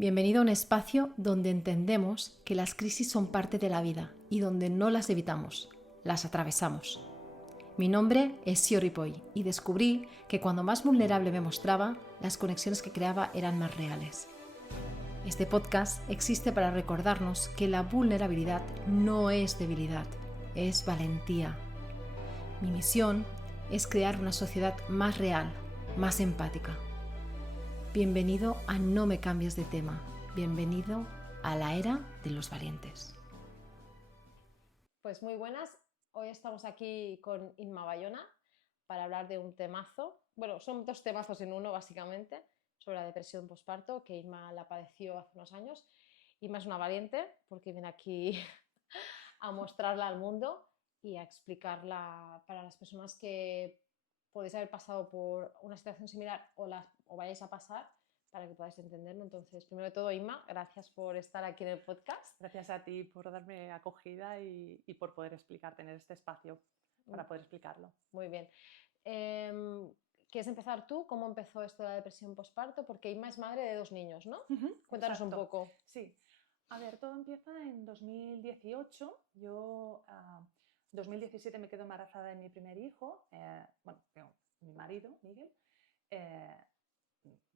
Bienvenido a un espacio donde entendemos que las crisis son parte de la vida y donde no las evitamos, las atravesamos. Mi nombre es Sio Ripoll y descubrí que cuando más vulnerable me mostraba, las conexiones que creaba eran más reales. Este podcast existe para recordarnos que la vulnerabilidad no es debilidad, es valentía. Mi misión es crear una sociedad más real, más empática. Bienvenido a No me cambies de tema. Bienvenido a la era de los valientes. Pues muy buenas. Hoy estamos aquí con Inma Bayona para hablar de un temazo. Bueno, son dos temazos en uno básicamente, sobre la depresión postparto, que Inma la padeció hace unos años. Inma es una valiente porque viene aquí a mostrarla al mundo y a explicarla para las personas que podéis haber pasado por una situación similar o vayáis a pasar, para que podáis entenderlo. Entonces, primero de todo, Inma, gracias por estar aquí en el podcast. Gracias a ti por darme acogida y por poder explicar, tener este espacio para poder explicarlo. Muy bien. ¿Quieres empezar tú? ¿Cómo empezó esto de la depresión postparto? Porque Inma es madre de 2 niños, ¿no? Cuéntanos un poco. Sí. A ver, todo empieza en 2018. Yo, 2017 me quedo embarazada de mi primer hijo. Bueno, tengo mi marido, Miguel.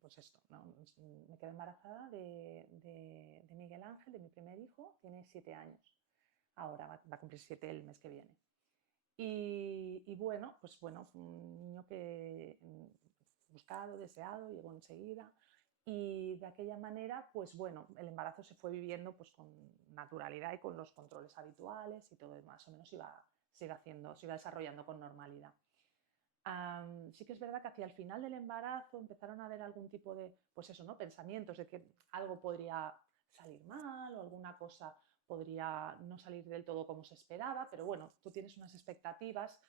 Pues esto, ¿no? Me quedo embarazada de Miguel Ángel, de mi primer hijo. Tiene 7 años. Ahora va a cumplir 7 el mes que viene. Y bueno, pues bueno, fue un niño que buscado, deseado, llegó enseguida. Y de aquella manera, pues bueno, el embarazo se fue viviendo pues con naturalidad y con los controles habituales y todo más o menos se iba desarrollando con normalidad. Sí que es verdad que hacia el final del embarazo empezaron a haber algún tipo de, pues eso, ¿no? Pensamientos de que algo podría salir mal o alguna cosa podría no salir del todo como se esperaba, pero bueno, tú tienes unas expectativas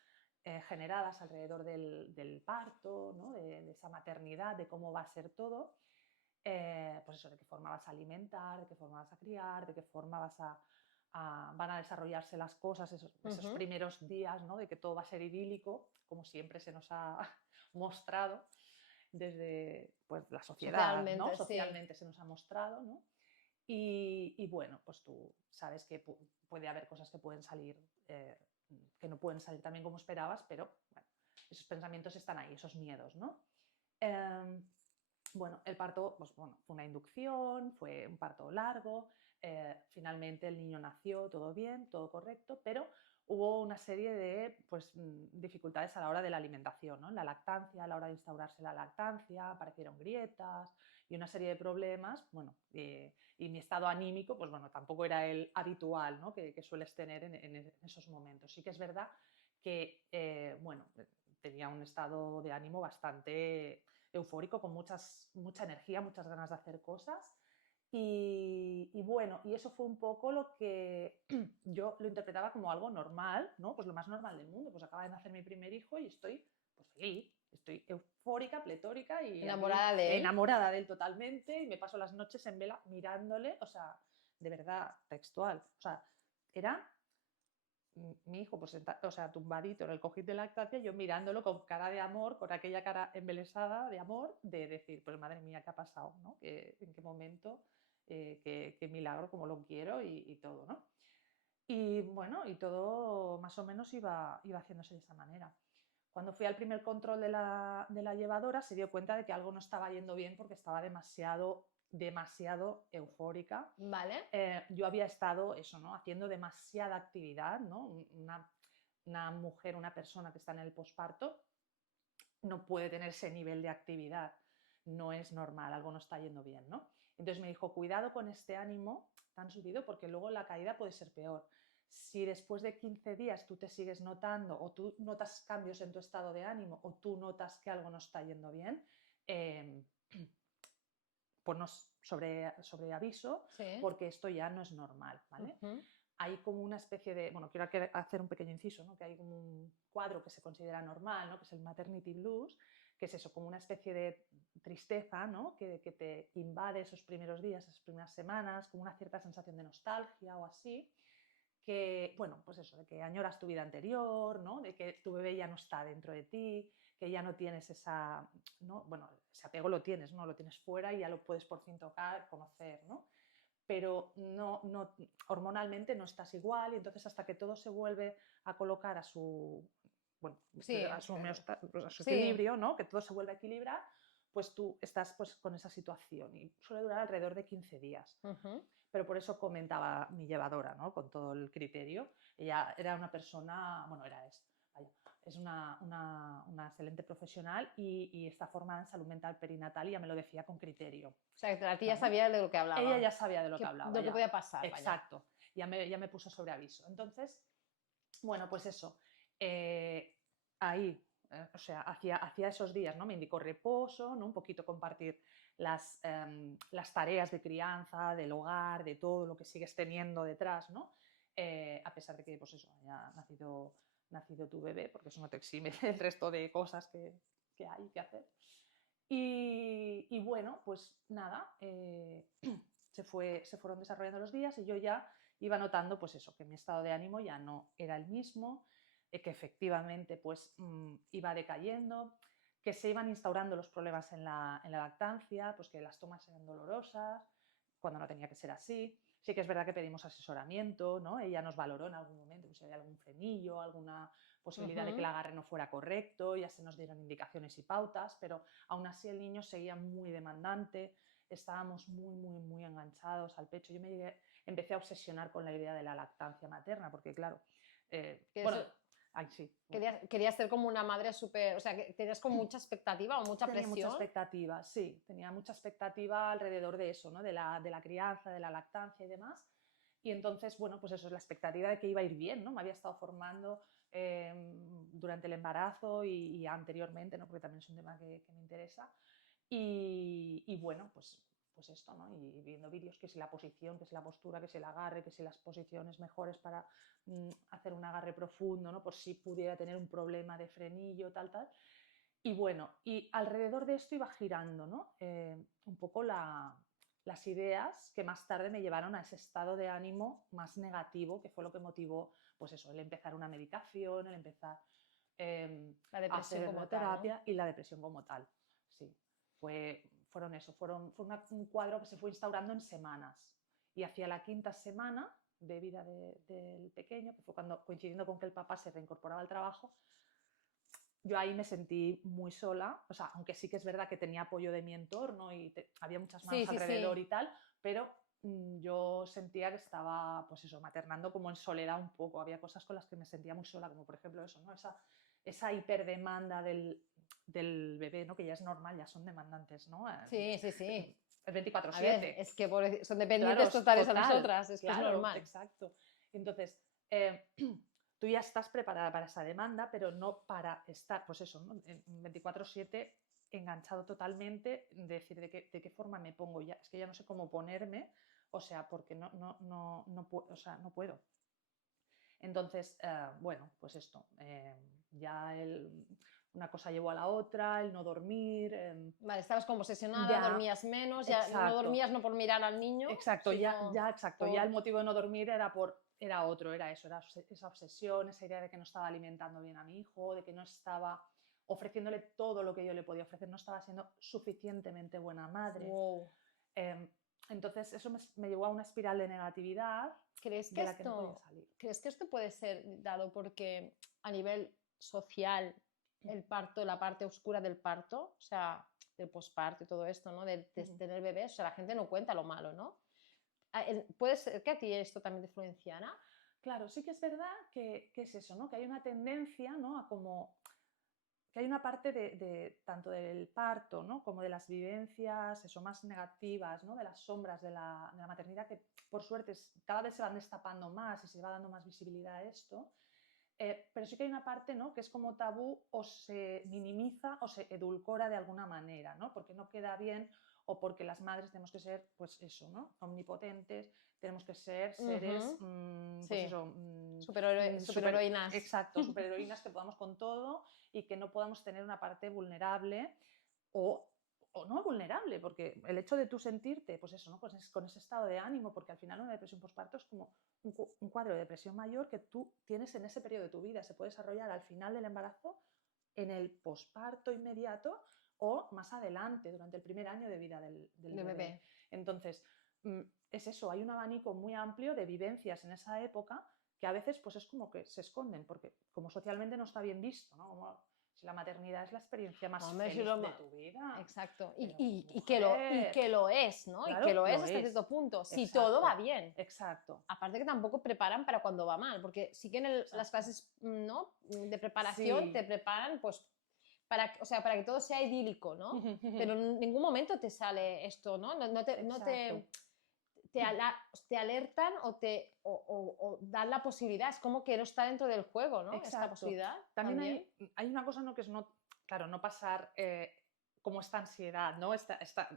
generadas alrededor del parto, ¿no? de esa maternidad, de cómo va a ser todo, pues eso, de qué forma vas a alimentar, de qué forma vas a criar, de qué forma van a desarrollarse las cosas esos primeros días, ¿no? De que todo va a ser idílico, como siempre se nos ha mostrado desde pues, la sociedad, ¿no? Socialmente se nos ha mostrado, ¿no? Y bueno, pues tú sabes que puede haber cosas que pueden salir, que no pueden salir también como esperabas, pero bueno, esos pensamientos están ahí, esos miedos, ¿no? Bueno, el parto pues, bueno, fue una inducción, fue un parto largo, finalmente el niño nació, todo bien, todo correcto, pero hubo una serie de pues, dificultades a la hora de la alimentación, ¿no? La lactancia, a la hora de instaurarse la lactancia, aparecieron grietas y una serie de problemas, bueno, y mi estado anímico, pues bueno, tampoco era el habitual, ¿no? que sueles tener en esos momentos. Sí que es verdad que, bueno, tenía un estado de ánimo bastante eufórico, con mucha energía, muchas ganas de hacer cosas. Y bueno, y eso fue un poco lo que yo lo interpretaba como algo normal, ¿no? Pues lo más normal del mundo. Pues acaba de nacer mi primer hijo y estoy pues feliz, estoy eufórica, pletórica y enamorada de él totalmente, y me paso las noches en vela mirándole, o sea, de verdad, textual. O sea, era mi hijo, pues, o sea, tumbadito en el cojín de lactancia, yo mirándolo con cara de amor, con aquella cara embelesada de amor, de decir, pues madre mía, ¿qué ha pasado? ¿No? ¿En qué momento? Qué milagro, como lo quiero y todo, ¿no? Y bueno, y todo más o menos iba haciéndose de esa manera. Cuando fui al primer control de la llevadora, se dio cuenta de que algo no estaba yendo bien porque estaba demasiado eufórica. Vale. Yo había estado eso, ¿no? Haciendo demasiada actividad, ¿no? Una mujer, una persona que está en el posparto no puede tener ese nivel de actividad, no es normal, algo no está yendo bien, ¿no? Entonces me dijo, cuidado con este ánimo tan subido porque luego la caída puede ser peor. Si después de 15 días tú te sigues notando o tú notas cambios en tu estado de ánimo o tú notas que algo no está yendo bien, ponnos sobre aviso, Sí. porque esto ya no es normal, ¿vale? Hay como una especie de, bueno, quiero hacer un pequeño inciso, ¿no? Que hay como un cuadro que se considera normal, ¿no? Que es el maternity blues, que es eso, como una especie de tristeza, ¿no? Que te invade esos primeros días, esas primeras semanas, como una cierta sensación de nostalgia o así, que, bueno, pues eso, de que añoras tu vida anterior, ¿no? De que tu bebé ya no está dentro de ti, que ya no tienes esa, ¿no? Bueno, ese apego lo tienes, ¿no? Lo tienes fuera y ya lo puedes por fin tocar, conocer, ¿no? Pero hormonalmente no estás igual y entonces hasta que todo se vuelve a colocar a su, bueno, Sí, a su, a su sí. equilibrio, ¿no? Que todo se vuelve a equilibrar, pues tú estás pues, con esa situación y suele durar alrededor de 15 días. Ujú. Pero por eso comentaba mi llevadora, ¿no? Con todo el criterio. Ella era una persona, bueno, vaya, es una excelente profesional y está formada en salud mental perinatal y ya me lo decía con criterio. O sea, que la tía ¿Vale? sabía de lo que hablaba. Ella ya sabía de lo que hablaba. De lo que Ya. podía pasar, vaya. Exacto. Ya me puso sobre aviso. Entonces, bueno, pues eso. Ahí, o sea, hacía esos días, ¿no? Me indicó reposo, ¿no? Un poquito compartir las tareas de crianza, del hogar, de todo lo que sigues teniendo detrás, ¿no? A pesar de que, pues eso, haya nacido tu bebé, porque eso no te exime del resto de cosas que hay que hacer. Y bueno, pues nada, se fueron desarrollando los días y yo ya iba notando, pues eso, que mi estado de ánimo ya no era el mismo, que efectivamente pues iba decayendo, que se iban instaurando los problemas en la lactancia, pues que las tomas eran dolorosas, cuando no tenía que ser así. Sí que es verdad que pedimos asesoramiento, ¿no? Ella nos valoró en algún momento, pues si había algún frenillo, alguna posibilidad de que el agarre no fuera correcto, ya se nos dieron indicaciones y pautas, pero aún así el niño seguía muy demandante, estábamos muy enganchados al pecho. Yo empecé a obsesionar con la idea de la lactancia materna, porque claro, bueno, ay, sí. Querías ser como una madre súper, o sea, que tenías como mucha expectativa o mucha Tenía presión. mucha expectativa, sí, tenía mucha expectativa alrededor de eso, ¿no? De la crianza, de la lactancia y demás. Y entonces, bueno, pues eso es la expectativa de que iba a ir bien, ¿no? Me había estado formando durante el embarazo y anteriormente, ¿no? Porque también es un tema que me interesa. Y bueno, pues esto, ¿no? Y viendo vídeos, que si la posición, que si la postura, que si el agarre, que si las posiciones mejores para hacer un agarre profundo, ¿no? Por si pudiera tener un problema de frenillo, tal. Y bueno, y alrededor de esto iba girando, ¿no? Un poco las ideas que más tarde me llevaron a ese estado de ánimo más negativo, que fue lo que motivó, pues eso, el empezar una medicación, el empezar La a depresión hacer como terapia tal, ¿no? y la depresión como tal. Sí, fue un cuadro que se fue instaurando en semanas. Y hacia la quinta semana de vida del pequeño, que fue cuando, coincidiendo con que el papá se reincorporaba al trabajo, yo ahí me sentí muy sola, o sea, aunque sí que es verdad que tenía apoyo de mi entorno y había muchas manos alrededor y tal, pero yo sentía que estaba, pues eso, maternando como en soledad un poco. Había cosas con las que me sentía muy sola, como por ejemplo eso, ¿no? Esa hiperdemanda del bebé, ¿no? Que ya es normal, ya son demandantes, ¿no? Sí. El A ver, 24/7. es que son dependientes Claro, totales a total, nosotras, es que es claro, normal. exacto. Entonces, tú ya estás preparada para esa demanda, pero no para estar, pues eso, ¿no? En 24/7 enganchado totalmente, decir de qué forma me pongo ya, es que ya no sé cómo ponerme, o sea, porque o sea, no puedo. Entonces, bueno, pues esto, ya una cosa llevó a la otra, el no dormir. Vale, estabas como obsesionada, Ya, dormías menos, ya no exacto. dormías no por mirar al niño, Exacto, sino exacto. Ya el por... motivo de no dormir era otro, era eso, era esa obsesión, esa idea de que no estaba alimentando bien a mi hijo, de que no estaba ofreciéndole todo lo que yo le podía ofrecer, no estaba siendo suficientemente buena madre. Wow. Entonces eso me llevó a una espiral de negatividad de la que no podía salir. ¿Crees que esto puede ser dado porque a nivel social el parto, la parte oscura del parto, o sea, del posparto y todo esto, ¿no? De tener bebés, o sea, la gente no cuenta lo malo, ¿no? ¿Puede ser que a ti esto también te influenciara? Claro, sí que es verdad que es eso, ¿no? Que hay una tendencia, ¿no? A como que hay una parte tanto del parto, ¿no? Como de las vivencias eso, más negativas, ¿no? De las sombras de la maternidad, que por suerte cada vez se van destapando más y se va dando más visibilidad a esto. Pero sí que hay una parte, ¿no? Que es como tabú, o se minimiza o se edulcora de alguna manera, ¿no? Porque no queda bien o porque las madres tenemos que ser, pues eso, ¿no? Omnipotentes, tenemos que ser seres, pues Sí, eso, superheroínas. exacto, superheroínas, que podamos con todo y que no podamos tener una parte vulnerable o, o no vulnerable, porque el hecho de tú sentirte, pues eso, ¿no? Con ese estado de ánimo, porque al final una depresión postparto es como un cuadro de depresión mayor que tú tienes en ese periodo de tu vida, se puede desarrollar al final del embarazo en el posparto inmediato o más adelante, durante el primer año de vida del De bebé. bebé. Entonces, es eso, hay un abanico muy amplio de vivencias en esa época que a veces pues es como que se esconden, porque como socialmente no está bien visto, ¿no? Como si la maternidad es la experiencia más Hombre, si feliz lo de ma- tu vida. Exacto. Pero, Y mujer, que lo es, ¿no? Y que claro, lo es lo hasta es. cierto punto. Si Exacto, todo va bien. exacto, Aparte que tampoco preparan para cuando va mal, porque sí que en las exacto. clases, ¿no?, de preparación te Sí. preparan pues para, o sea, para que todo sea idílico, ¿no? Pero en ningún momento te sale esto, ¿no? Exacto. Te alertan o dan la posibilidad. Es como que no está dentro del juego, ¿no? Esta Exacto. posibilidad También también. hay una cosa, ¿no? Que es no, claro, no pasar como esta ansiedad, ¿no?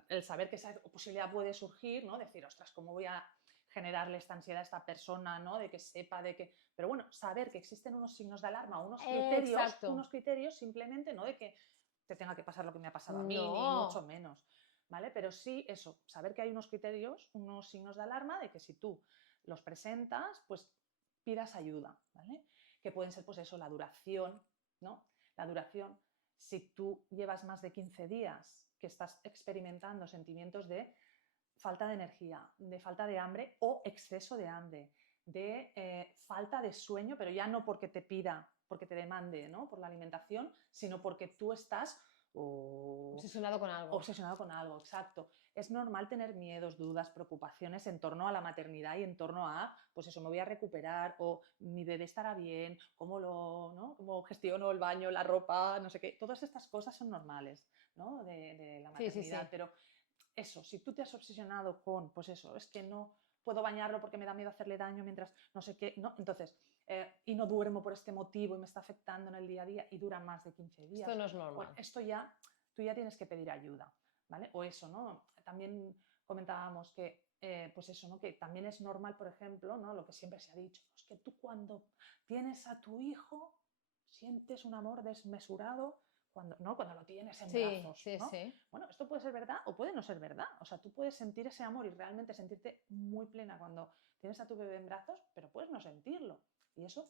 El saber que esa posibilidad puede surgir, ¿no? Decir, ostras, ¿cómo voy a generarle esta ansiedad a esta persona, ¿no? De que sepa, de que... Pero bueno, saber que existen unos signos de alarma, Exacto. unos criterios simplemente, no de que te tenga que pasar lo que me ha pasado a mí, ni No. mucho menos, ¿vale? Pero sí eso, saber que hay unos criterios, unos signos de alarma de que si tú los presentas, pues pidas ayuda, ¿vale? Que pueden ser, pues eso, la duración, ¿no? La duración, si tú llevas más de 15 días que estás experimentando sentimientos de falta de energía, de falta de hambre o exceso de hambre, de falta de sueño, pero ya no porque te pida, porque te demande, ¿no? Por la alimentación, sino porque tú estás Obsesionado con algo. obsesionado con algo, exacto. Es normal tener miedos, dudas, preocupaciones en torno a la maternidad y en torno a, pues eso, me voy a recuperar o mi bebé estará bien, ¿no? ¿Cómo gestiono el baño, la ropa, no sé qué? Todas estas cosas son normales, ¿no? De la Sí, sí, maternidad, sí. pero eso, si tú te has obsesionado con, pues eso, es que no puedo bañarlo porque me da miedo hacerle daño mientras no sé qué, ¿no? Entonces, y no duermo por este motivo y me está afectando en el día a día y dura más de 15 días, Esto no es pues normal. esto ya, tú ya tienes que pedir ayuda, ¿vale? O eso, ¿no? También comentábamos que, pues eso, ¿no? Que también es normal, por ejemplo, ¿no? Lo que siempre se ha dicho, es que tú cuando tienes a tu hijo sientes un amor desmesurado cuando, ¿no? Cuando lo tienes en Sí, brazos, sí, ¿no? sí. Bueno, esto puede ser verdad o puede no ser verdad. O sea, tú puedes sentir ese amor y realmente sentirte muy plena cuando tienes a tu bebé en brazos, pero puedes no sentirlo. Y eso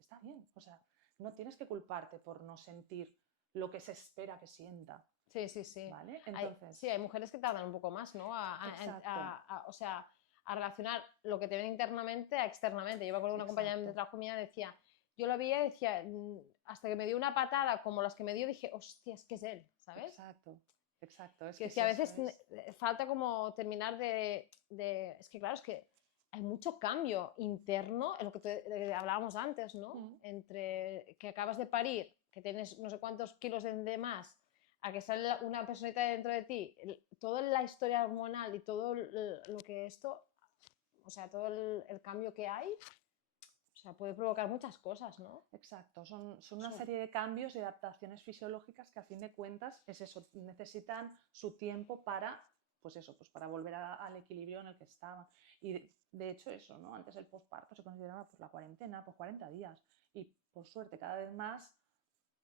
está bien. O sea, no tienes que culparte por no sentir lo que se espera que sienta. Sí, sí, sí. ¿Vale? Sí, Entonces, hay mujeres que tardan un poco más, ¿no? exacto. O sea, a relacionar lo que te ven internamente a externamente. Yo me acuerdo de una compañera de Exacto. trabajo mía decía, yo lo veía y decía, hasta que me dio una patada como las que me dio, dije, hostia, es que es él, ¿sabes? Exacto. Exacto. Es Que que es a eso. veces falta como terminar Es que claro, es que hay mucho cambio interno en lo que hablábamos antes, ¿no? Entre que acabas de parir, que tienes no sé cuántos kilos de más, a que sale una personita dentro de ti, toda la historia hormonal y todo lo que esto, o sea, todo el cambio que hay, o sea, puede provocar muchas cosas, ¿no? Exacto, son una serie de cambios y adaptaciones fisiológicas que a fin de cuentas es eso, necesitan su tiempo para, pues eso, pues para volver al equilibrio en el que estaban. Y de hecho eso, ¿no? Antes el posparto se consideraba pues la cuarentena, pues 40 días. Y por suerte cada vez más,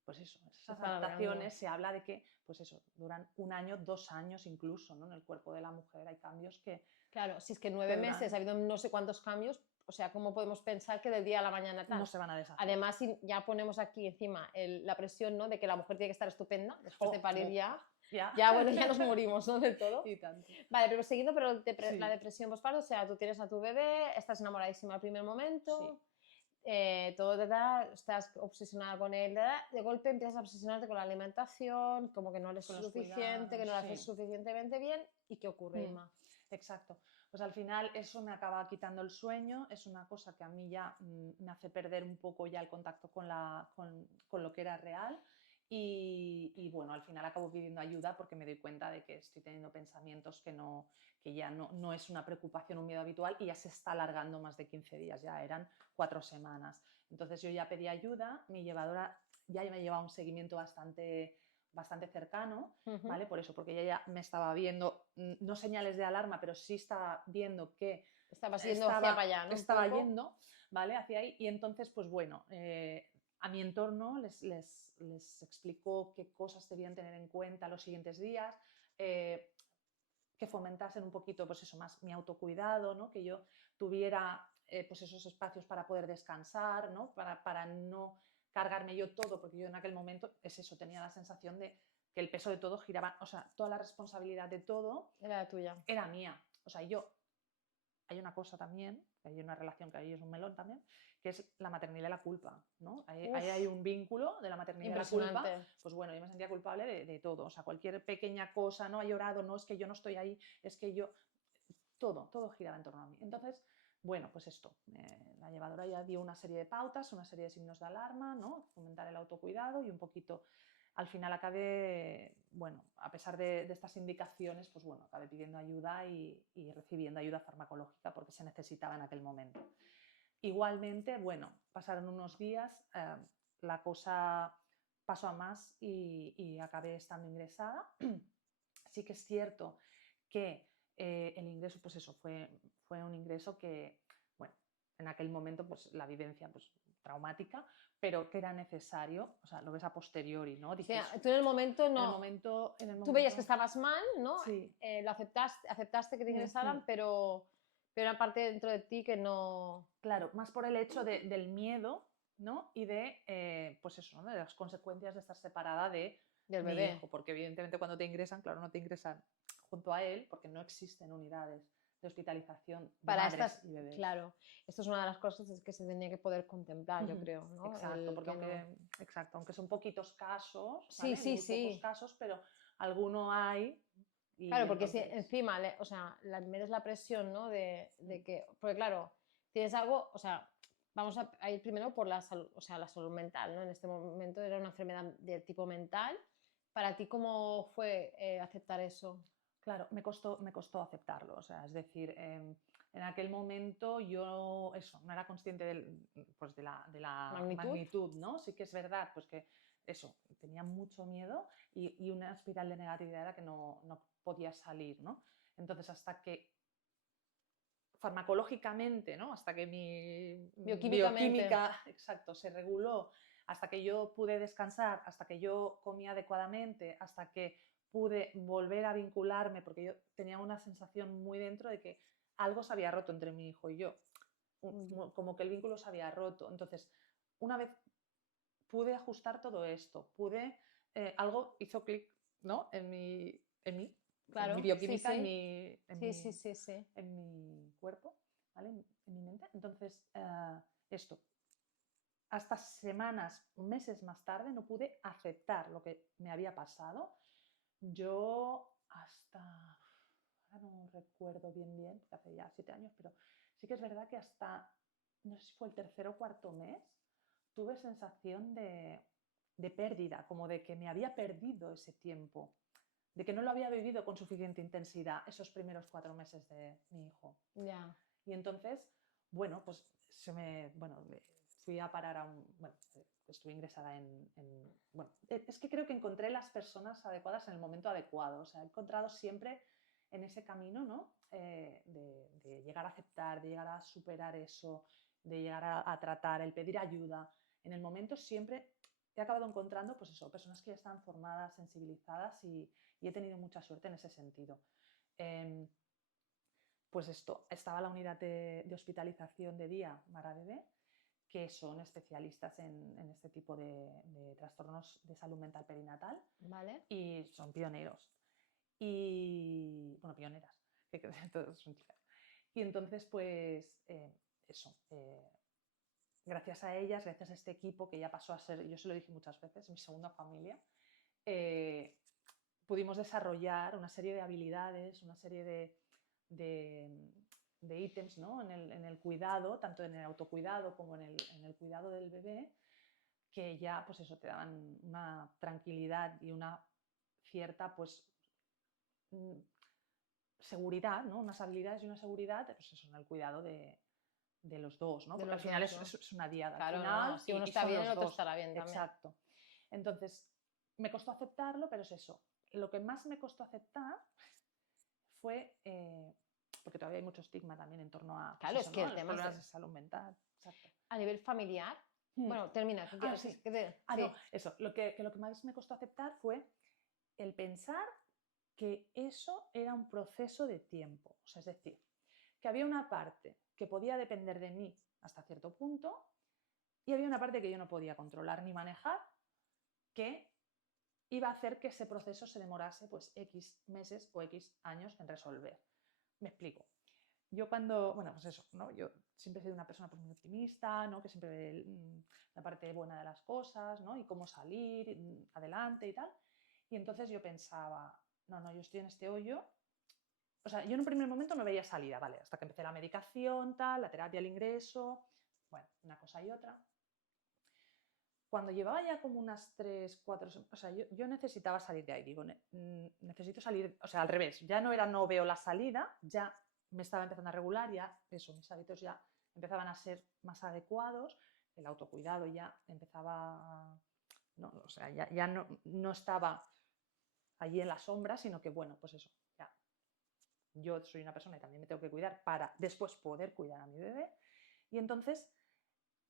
pues eso, Se esas está alargando. adaptaciones se habla de que, pues eso, duran 1 año, 2 años incluso, ¿no? En el cuerpo de la mujer hay cambios Claro, si es que que 9 meses ha habido no sé cuántos cambios, o sea, ¿cómo podemos pensar que del día a la mañana tal? no se van a deshacer. Además, si ya ponemos aquí encima la presión, ¿no? De que la mujer tiene que estar estupenda después de parir ya. Ya. Ya, bueno, ya nos morimos, ¿no? Del todo. Y tanto. Vale, pero siguiendo, pero Sí. la depresión postparto, o sea, tú tienes a tu bebé, estás enamoradísima al primer momento, todo te da, estás obsesionada con él, de golpe empiezas a obsesionarte con la alimentación, como que no eres Con los suficiente, que no lo cuidados, haces sí. suficientemente bien, ¿y qué ocurre, Inma? Exacto. Pues al final eso me acaba quitando el sueño, es una cosa que a mí ya me hace perder un poco ya el contacto con lo que era real y bueno, al final acabo pidiendo ayuda porque me doy cuenta de que estoy teniendo pensamientos que ya no es una preocupación, un miedo habitual y ya se está alargando más de 15 días, ya eran 4 semanas. Entonces yo ya pedí ayuda, mi llevadora ya me lleva un seguimiento bastante cercano, ¿vale? Por eso, porque ella ya me estaba viendo, no señales de alarma, pero sí estaba viendo que Estabas yendo hacia para allá, ¿no? estaba yendo, ¿vale? Hacia ahí, y entonces, pues bueno, a mi entorno les explicó qué cosas debían tener en cuenta los siguientes días, que fomentasen un poquito, pues eso, más mi autocuidado, ¿no? Que yo tuviera pues esos espacios para poder descansar, ¿no? Para no cargarme yo todo, porque yo en aquel momento es eso, tenía la sensación de que el peso de todo giraba, o sea, toda la responsabilidad de todo Era la tuya. era mía. O sea, hay una cosa también, hay una relación que ahí es un melón también, que es la maternidad y la culpa, ¿no? Ahí hay un vínculo de la maternidad y la culpa. Impresionante. Pues bueno, yo me sentía culpable de todo, o sea, cualquier pequeña cosa, no ha llorado, no es que yo no estoy ahí, es que yo... todo giraba en torno a mí. Entonces, bueno, pues esto, la llevadora ya dio una serie de pautas, una serie de signos de alarma, ¿no? Fomentar el autocuidado y un poquito, al final acabé, bueno, a pesar de estas indicaciones, pues bueno, acabé pidiendo ayuda y recibiendo ayuda farmacológica porque se necesitaba en aquel momento. Igualmente, bueno, pasaron unos días, la cosa pasó a más y acabé estando ingresada. Sí que es cierto que el ingreso, pues eso, fue un ingreso que, bueno, en aquel momento, pues la vivencia, pues traumática, pero que era necesario, o sea, lo ves a posteriori, ¿no? O sea, Dices, tú en el momento en el no. momento, Tú veías que estabas mal, ¿no? Sí. Lo aceptaste que te ingresaran, Ujú. pero era parte dentro de ti que no... Claro, más por el hecho del miedo, ¿no? Y de, pues eso, ¿no? De las consecuencias de estar separada de del mi bebé. hijo, porque evidentemente cuando te ingresan, claro, no te ingresan junto a él, porque no existen unidades de hospitalización de Para madres estas, y bebés. claro, esto es una de las cosas que se tenía que poder contemplar, yo creo, ¿no? Exacto, porque que no... aunque son poquitos casos, Sí, ¿vale? sí, Muy pocos sí. casos, pero alguno hay y Claro, porque si entonces... encima, o sea, metes la presión, ¿no? De que, porque claro, tienes algo, o sea, vamos a ir primero por la salud, o sea, la salud mental, ¿no? En este momento era una enfermedad de tipo mental. ¿Para ti cómo fue aceptar eso? Claro, me costó aceptarlo, o sea, es decir, en aquel momento yo eso, no era consciente pues de la ¿Magnitud? magnitud, ¿no? Sí que es verdad, pues que eso, tenía mucho miedo y una espiral de negatividad era que no podía salir, ¿no? Entonces, hasta que farmacológicamente, ¿no? Hasta que mi Bioquímicamente. bioquímica, exacto, se reguló, hasta que yo pude descansar, hasta que yo comía adecuadamente, hasta que pude volver a vincularme, porque yo tenía una sensación muy dentro de que algo se había roto entre mi hijo y yo, como que el vínculo se había roto. Entonces, una vez pude ajustar todo esto, algo hizo clic, ¿no? En mi Claro, sí, bioquímica, sí. Sí, sí, sí, sí. en mi cuerpo, ¿vale? En mi mente. Entonces, esto, hasta semanas, meses más tarde, no pude aceptar lo que me había pasado. Yo ahora no recuerdo bien, porque hace ya 7 años, pero sí que es verdad que hasta, no sé si fue el tercer o cuarto mes, tuve sensación de pérdida, como de que me había perdido ese tiempo, de que no lo había vivido con suficiente intensidad esos primeros 4 meses de mi hijo. Ya. Y entonces, bueno, pues bueno, fui a parar bueno, estuve ingresada bueno, es que creo que encontré las personas adecuadas en el momento adecuado, o sea, he encontrado siempre en ese camino, ¿no? De llegar a aceptar, de llegar a superar eso, de llegar a tratar, el pedir ayuda, en el momento siempre he acabado encontrando, pues eso, personas que ya están formadas, sensibilizadas y he tenido mucha suerte en ese sentido. Pues esto, estaba la unidad de hospitalización de día Mara Bebé, que son especialistas en este tipo de trastornos de salud mental perinatal ¿Vale? y son pioneros. Y, bueno, pioneras, que todos son chicas. Y entonces, pues, eso, gracias a ellas, gracias a este equipo que ya pasó a ser, yo se lo dije muchas veces, mi segunda familia, eh, pudimos desarrollar una serie de habilidades, una serie de ítems, ¿no? En el cuidado, tanto en el autocuidado como en el cuidado del bebé, que ya pues eso te daban una tranquilidad y una cierta pues seguridad, ¿no? Unas habilidades y una seguridad pues eso, en el cuidado de los dos, ¿no? De Porque al los final dos, ¿no? es una diada al Claro, final no, si uno y está son bien, el los otro dos. estará bien también. Exacto. Entonces, me costó aceptarlo, pero es eso. Lo que más me costó aceptar fue, porque todavía hay mucho estigma también en torno a, pues Claro, eso, es que ¿no? A el los tema es problemas de salud mental. Exacto. a nivel familiar. Bueno, termina. Sí. Sí. No, eso. Lo que más me costó aceptar fue el pensar que eso era un proceso de tiempo. O sea, es decir, que había una parte que podía depender de mí hasta cierto punto Y había una parte que yo no podía controlar ni manejar, que iba a hacer que ese proceso se demorase pues X meses o X años en resolver. Me explico. Yo cuando, bueno, pues eso, ¿no? Yo siempre he sido una persona pues, muy optimista, ¿no? Que siempre ve la parte buena de las cosas, ¿no? Y cómo salir adelante y tal. Y entonces yo pensaba, no, yo estoy en este hoyo. O sea, yo en un primer momento no veía salida, ¿vale? Hasta que empecé la medicación, tal, la terapia, el ingreso, bueno, una cosa y otra. Cuando llevaba ya como unas 3, 4, o sea, yo necesitaba salir de ahí, digo, necesito salir, o sea, al revés, ya no era no veo la salida, ya me estaba empezando a regular, ya eso, mis hábitos ya empezaban a ser más adecuados, el autocuidado ya empezaba, no, o sea, ya no estaba allí en la sombra, sino que bueno, pues eso, ya yo soy una persona y también me tengo que cuidar para después poder cuidar a mi bebé. Y entonces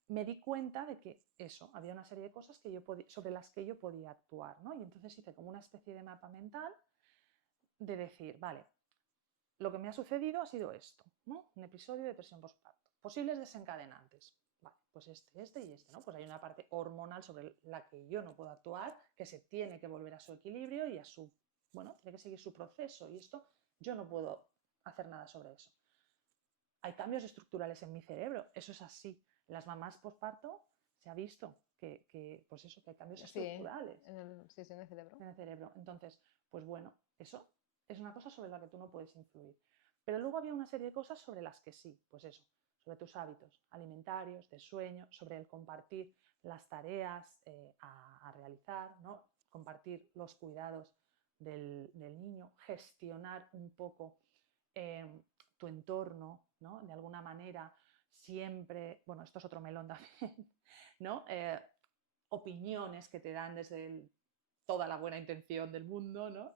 me di cuenta de que eso, había una serie de cosas que sobre las que yo podía actuar, ¿no? Y entonces hice como una especie de mapa mental de decir, vale, lo que me ha sucedido ha sido esto, ¿no? Un episodio de depresión postparto. Posibles desencadenantes. Vale, pues este y este, ¿no? Pues hay una parte hormonal sobre la que yo no puedo actuar, que se tiene que volver a su equilibrio y a su, bueno, tiene que seguir su proceso y esto yo no puedo hacer nada sobre eso. Hay cambios estructurales en mi cerebro, eso es así. Las mamás postparto se ha visto pues eso, que hay cambios estructurales en el cerebro. en el cerebro. Entonces, pues bueno, eso es una cosa sobre la que tú no puedes influir. Pero luego había una serie de cosas sobre las que sí, pues eso, sobre tus hábitos alimentarios, de sueño, sobre el compartir las tareas a realizar, ¿no? Compartir los cuidados del niño, gestionar un poco tu entorno, ¿no? De alguna manera, siempre, bueno, esto es otro melón también, ¿no? Opiniones que te dan desde toda la buena intención del mundo, ¿no?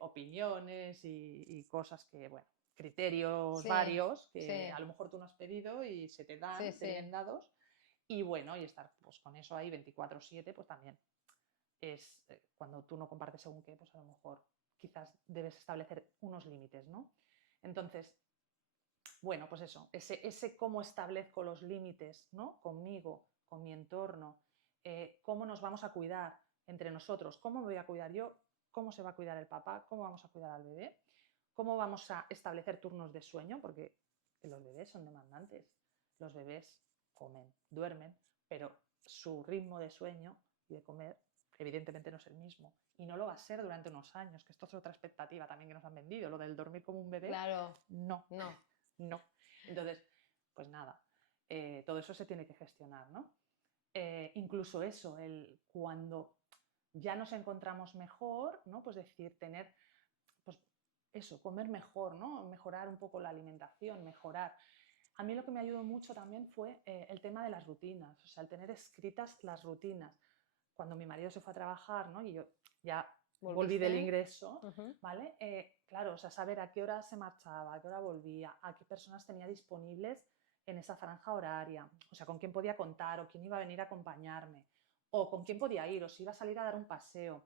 Opiniones y cosas que, bueno, criterios varios que a lo mejor tú no has pedido y se te dan, te vienen dados. Y bueno, y estar pues, con eso ahí 24/7, pues también es cuando tú no compartes según qué, pues a lo mejor quizás debes establecer unos límites, ¿no? Entonces, bueno, pues eso, ese cómo establezco los límites, ¿no? Conmigo, con mi entorno, cómo nos vamos a cuidar entre nosotros, cómo me voy a cuidar yo, cómo se va a cuidar el papá, cómo vamos a cuidar al bebé, cómo vamos a establecer turnos de sueño, porque los bebés son demandantes, los bebés comen, duermen, pero su ritmo de sueño y de comer evidentemente no es el mismo y no lo va a ser durante unos años, que esto es otra expectativa también que nos han vendido, lo del dormir como un bebé. Claro. No. Entonces, pues nada, todo eso se tiene que gestionar, ¿no? Incluso eso, cuando ya nos encontramos mejor, ¿no? Pues decir, tener, pues eso, comer mejor, ¿no? Mejorar un poco la alimentación, mejorar. A mí lo que me ayudó mucho también fue el tema de las rutinas, o sea, el tener escritas las rutinas. Cuando mi marido se fue a trabajar, ¿no? Y yo ya volví del ingreso, ¿vale? Claro, o sea, saber a qué hora se marchaba, a qué hora volvía, a qué personas tenía disponibles en esa franja horaria, o sea, con quién podía contar o quién iba a venir a acompañarme, o con quién podía ir, o si iba a salir a dar un paseo,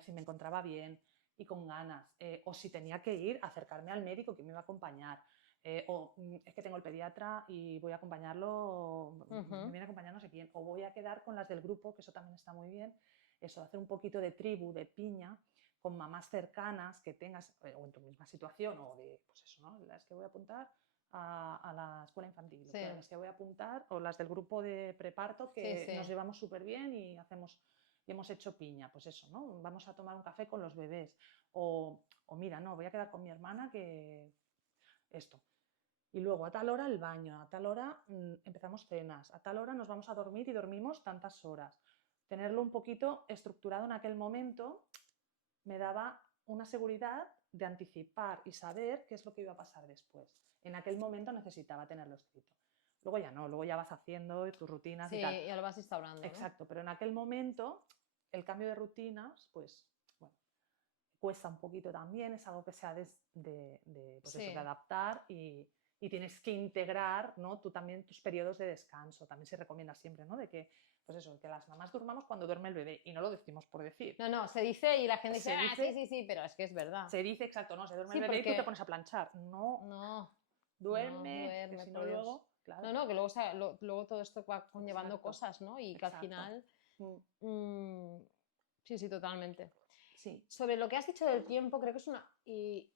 si me encontraba bien y con ganas, o si tenía que ir a acercarme al médico que me iba a acompañar. O es que tengo el pediatra y voy a acompañarlo, me viene a acompañar no sé quién, o voy a quedar con las del grupo, que eso también está muy bien, eso, hacer un poquito de tribu, de piña, con mamás cercanas que tengas, o en tu misma situación, o de, pues eso, ¿no? Las que voy a apuntar a la escuela infantil, las que voy a apuntar, o las del grupo de preparto, que nos llevamos súper bien y hemos hecho piña, pues eso, ¿no? Vamos a tomar un café con los bebés, o mira, no, voy a quedar con mi hermana que esto. Y luego a tal hora el baño, a tal hora empezamos cenas, a tal hora nos vamos a dormir y dormimos tantas horas. Tenerlo un poquito estructurado en aquel momento me daba una seguridad de anticipar y saber qué es lo que iba a pasar después. En aquel momento necesitaba tenerlo escrito. Luego ya no, luego ya vas haciendo tus rutinas y tal. Sí, ya lo vas instaurando, exacto, ¿no? Pero en aquel momento el cambio de rutinas, pues bueno, cuesta un poquito también, es algo que se ha pues eso, de adaptar y tienes que integrar, ¿no? Tú también tus periodos de descanso. También se recomienda siempre, ¿no? De que, pues eso, que las mamás durmamos cuando duerme el bebé y no lo decimos por decir. No, se dice y la gente dice, sí, pero es que es verdad. Se dice, exacto, no, se duerme el bebé y tú te pones a planchar. No. duerme, que duerme, si no por Dios. luego, claro, No, que luego, luego todo esto va conllevando exacto, cosas, ¿no? Y que al exacto. final... Mm, sí, totalmente. sí, Sobre lo que has dicho del tiempo, creo que es una... Y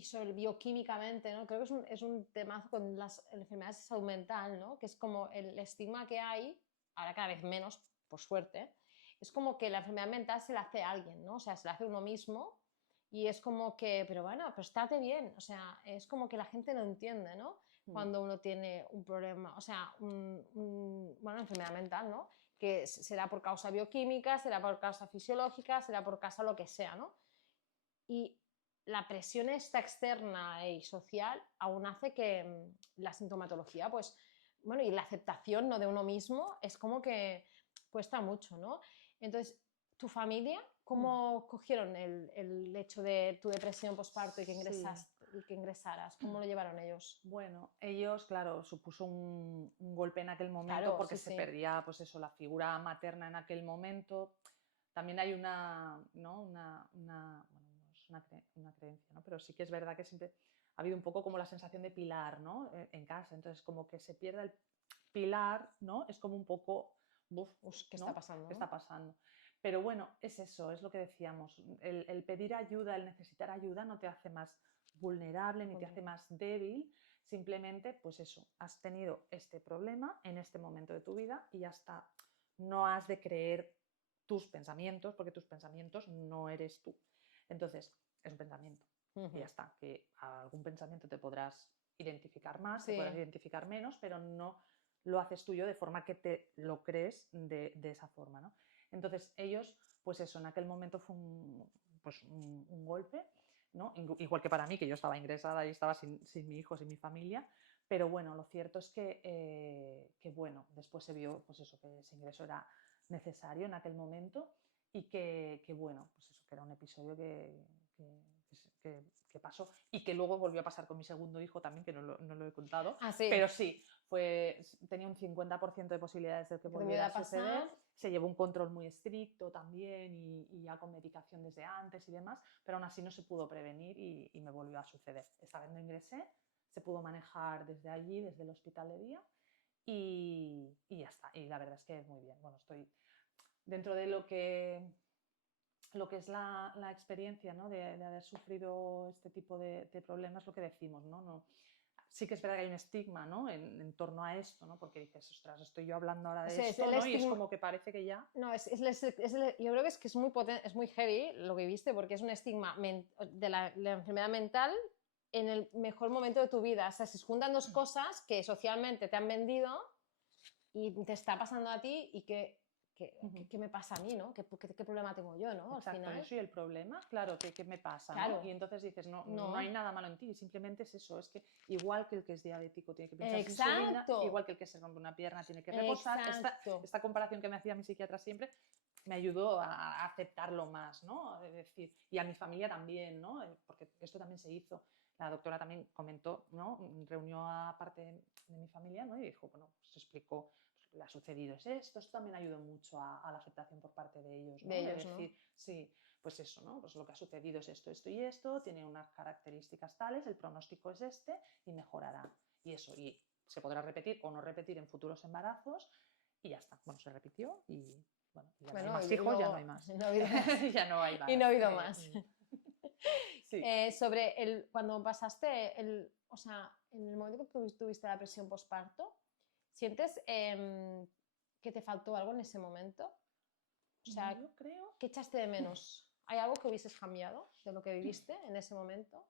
sobre bioquímicamente, ¿no? Creo que es un temazo con las enfermedades de salud mental, ¿no? Que es como el estigma que hay, ahora cada vez menos, por suerte, es como que la enfermedad mental se la hace a alguien, ¿no? O sea, se la hace uno mismo y es como que, pero bueno, pues estate bien, o sea, es como que la gente no entiende, ¿no? Cuando uno tiene un problema, o sea, bueno, enfermedad mental, ¿no? Que será por causa bioquímica, será por causa fisiológica, será por causa lo que sea, ¿no? Y la presión esta externa y social aún hace que la sintomatología, pues, bueno, y la aceptación, ¿no?, de uno mismo es como que cuesta mucho, ¿no? Entonces, ¿tu familia cómo cogieron el hecho de tu depresión postparto y que, sí. y que ingresaras? ¿Cómo lo llevaron ellos? Bueno, ellos, claro, supuso un golpe en aquel momento Claro, porque sí, se sí. perdía, pues eso, la figura materna en aquel momento. También hay una, ¿no? Bueno, no es una creencia, ¿no? Pero sí que es verdad que siempre ha habido un poco como la sensación de pilar, ¿no? En casa. Entonces, como que se pierda el pilar, ¿no? Es como un poco, buf, ¿Qué está ¿no? pasando, ¿Qué no? está pasando? Pero bueno, es eso, es lo que decíamos. El pedir ayuda, el necesitar ayuda no te hace más vulnerable ni te hace más débil, simplemente, pues eso, has tenido este problema en este momento de tu vida y ya está. No has de creer tus pensamientos, porque tus pensamientos no eres tú. Entonces, es un pensamiento. Y ya está, que a algún pensamiento te podrás identificar más, te podrás Sí. identificar menos, pero no lo haces tuyo de forma que te lo crees de esa forma, ¿no? Entonces, ellos, pues eso, en aquel momento fue pues un golpe, ¿no? Igual que para mí, que yo estaba ingresada y estaba sin mi hijo, sin mi familia, pero bueno, lo cierto es que bueno, después se vio pues eso, que ese ingreso era necesario en aquel momento y bueno, pues eso, que era un episodio que pasó y que luego volvió a pasar con mi segundo hijo también, que no lo he contado, Ah, sí. pero sí, tenía un 50% de posibilidades de que Que te volviera volviera a a suceder, pasar. se llevó un control muy estricto también y ya con medicación desde antes y demás, pero aún así no se pudo prevenir y me volvió a suceder. Esta vez no ingresé, se pudo manejar desde allí, desde el hospital de día y ya está. Y la verdad es que muy bien. Bueno, estoy dentro de lo que es la experiencia, ¿no? de haber sufrido este tipo de problemas, lo que decimos, ¿no? Sí que es verdad que hay un estigma, ¿no? en torno a esto, ¿no? Porque dices, ostras, estoy yo hablando ahora de Es esto, el ¿no? Y es estigma. como que parece que ya... No, yo creo que es muy potente, es muy heavy lo que viste, porque es un estigma de la enfermedad mental en el mejor momento de tu vida. O sea, se juntan dos cosas que socialmente te han vendido y te está pasando a ti y ¿qué me pasa a mí, ¿no? ¿Qué problema tengo yo, ¿no? Al Exacto, yo final. soy el problema, claro, ¿qué me pasa, ¿no? Claro, Y entonces dices, no hay no. nada malo en ti, simplemente es eso, es que igual que el que es diabético tiene que pincharse insulina, Exacto, igual que el que se rompe una pierna tiene que reposar, exacto. esta comparación que me hacía mi psiquiatra siempre me ayudó a aceptarlo más, ¿no? Es decir, y a mi familia también, ¿no? Porque esto también se hizo. La doctora también comentó, ¿no? Reunió a parte de mi familia, ¿no? Y dijo, bueno, pues explicó, pues, le ha sucedido es esto también ayudó mucho a la aceptación por parte de ellos, De ¿no? De ellos, ¿no? decir, sí, pues eso, ¿no? Pues lo que ha sucedido es esto y esto, tiene unas características tales, el pronóstico es este y mejorará. Y eso, y se podrá repetir o no repetir en futuros embarazos y ya está. Bueno, se repitió y bueno, ya no hay Bueno, más y hijos, ya no hay luego más. no ha habido más. Ya no hay Y más. no ha habido más. Sí. Sobre cuando pasaste, o sea, en el momento que tuviste la presión postparto, ¿sientes que te faltó algo en ese momento? O sea, Yo creo, ¿qué echaste de menos? ¿Hay algo que hubieses cambiado de lo que viviste en ese momento?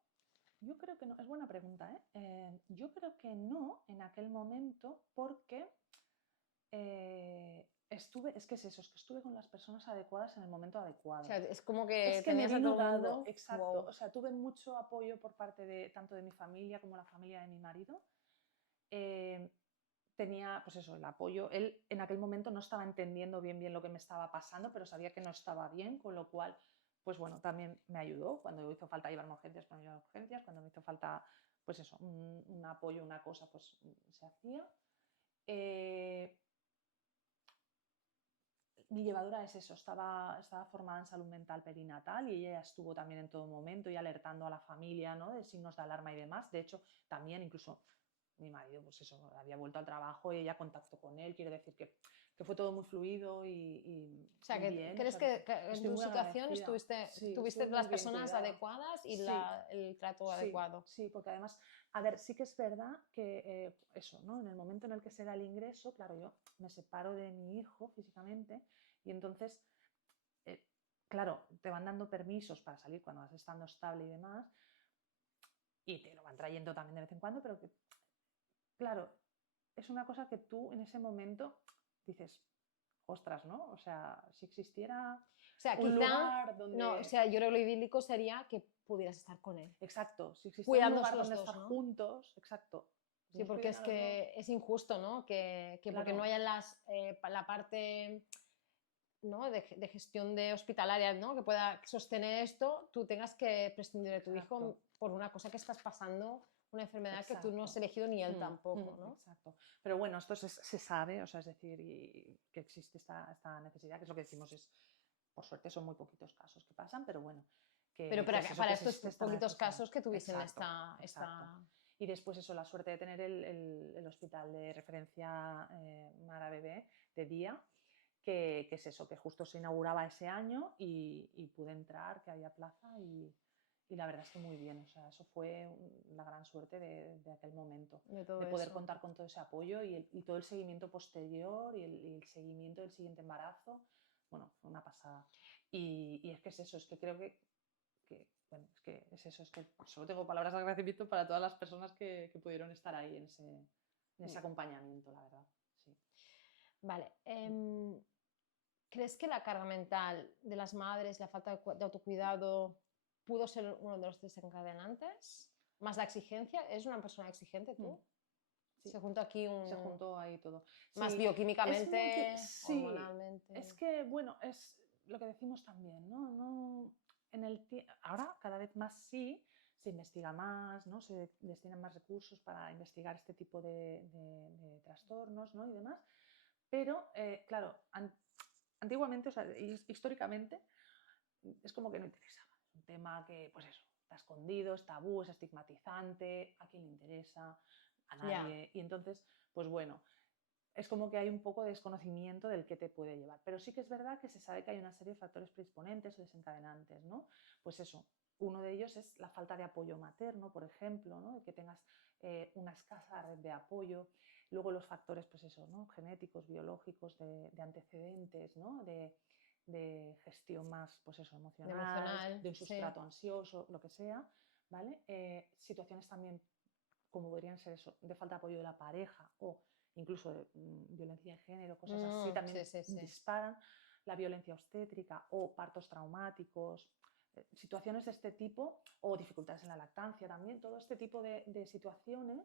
yo creo que no, es buena pregunta, ¿eh? Yo creo que no en aquel momento porque es que es eso, es que estuve con las personas adecuadas en el momento O adecuado. sea, es como Es que que me tenías a vino todo el dado, mundo. exacto. Wow. O sea, tuve mucho apoyo por parte de tanto de mi familia como la familia de mi marido. Eh, tenía, pues eso, el apoyo. Él en aquel momento no estaba entendiendo bien lo que me estaba pasando, pero sabía que no estaba bien, con lo cual, pues bueno, también me ayudó. Cuando hizo falta llevarme a urgencias, pues me llevaba a urgencias. Cuando me hizo falta, pues eso, un apoyo, una cosa, pues se hacía. Eh, mi llevadora es eso, estaba formada en salud mental perinatal y ella estuvo también en todo momento y alertando a la familia, ¿no? De signos de alarma y demás. De hecho, también incluso mi marido, pues eso, había vuelto al trabajo y ella contactó con él. Quiero decir que fue todo muy fluido O sea, y bien. ¿crees O sea, que en estoy tu muy situación agradecida. Sí, tuviste estuve muy las bien personas cuidada. adecuadas y Sí, el trato sí, adecuado? sí, porque además, a ver, sí que es verdad que eso, ¿no? En el momento en el que se da el ingreso, claro, yo me separo de mi hijo físicamente y entonces, eh, claro, te van dando permisos para salir cuando vas estando estable y demás, y te lo van trayendo también de vez en cuando, pero que, claro, es una cosa que tú en ese momento dices, ostras, ¿no? O sea, si existiera O sea, un quizá, lugar no, o donde... sea, yo creo que lo idílico sería que pudieras estar con él, Exacto, si existiera un cuidándose lugar los donde dos, estar ¿no? juntos, exacto, que Sí, nos porque cuiden es a los dos, que es injusto, ¿no? Que porque no claro, haya la parte, ¿no? de gestión de hospitalaria, ¿no? Que pueda sostener esto, tú tengas que prescindir de tu hijo exacto, por una cosa que estás pasando, una enfermedad que tú no has exacto. elegido ni él tampoco, ¿no? Exacto. Pero bueno, esto se sabe, o sea, es decir, y que existe esta necesidad, que es lo que decimos, es, por suerte son muy poquitos casos que pasan, pero bueno, Pero que es eso, para que estos existe esta poquitos necesidad. casos que tuviesen Exacto, exacto. Y después eso, la suerte de tener el hospital de referencia Mara Bebé de día, que es eso, que justo se inauguraba ese año y pude entrar, que había plaza y la verdad es que muy bien, o sea, eso fue la gran suerte de aquel momento, de todo de poder eso. contar con todo ese apoyo y todo el seguimiento posterior y el seguimiento del siguiente embarazo, bueno, fue una pasada. Y es que es eso, es que creo bueno, es que es eso, es que solo tengo palabras de agradecimiento para todas las personas que pudieron estar ahí en ese acompañamiento, la verdad. Sí. Vale. ¿Crees que la carga mental de las madres, la falta de autocuidado, pudo ser uno de los desencadenantes? ¿Más la exigencia? ¿Eres una persona exigente Mm, tú? sí, Se junta aquí se juntó ahí todo. más Sí, bioquímicamente, sí, es hormonalmente. que, bueno, es lo que decimos también, ¿no? Ahora cada vez más sí, se investiga más, ¿no? Se destinan más recursos para investigar este tipo de trastornos, ¿no? Y demás. Pero, claro, antiguamente, o sea, históricamente, es como que no interesaba. Es un tema que, pues eso, está escondido, es tabú, es estigmatizante, a quién le interesa, a Ya. nadie. Y entonces, pues bueno, es como que hay un poco de desconocimiento del que te puede llevar. Pero sí que es verdad que se sabe que hay una serie de factores predisponentes o desencadenantes, ¿no? Pues eso, uno de ellos es la falta de apoyo materno, por ejemplo, ¿no? De que tengas una escasa red de apoyo. Luego los factores, pues eso, ¿no? Genéticos, biológicos, de antecedentes, ¿no? De gestión más, pues eso, De emocional, emocional, de un sí. sustrato ansioso, lo que sea, ¿vale? Situaciones también como podrían ser eso, de falta de apoyo de la pareja o incluso de violencia de género, cosas así, Sí, también sí, sí. disparan la violencia obstétrica o partos traumáticos, situaciones de este tipo, o dificultades en la lactancia también, todo este tipo de situaciones,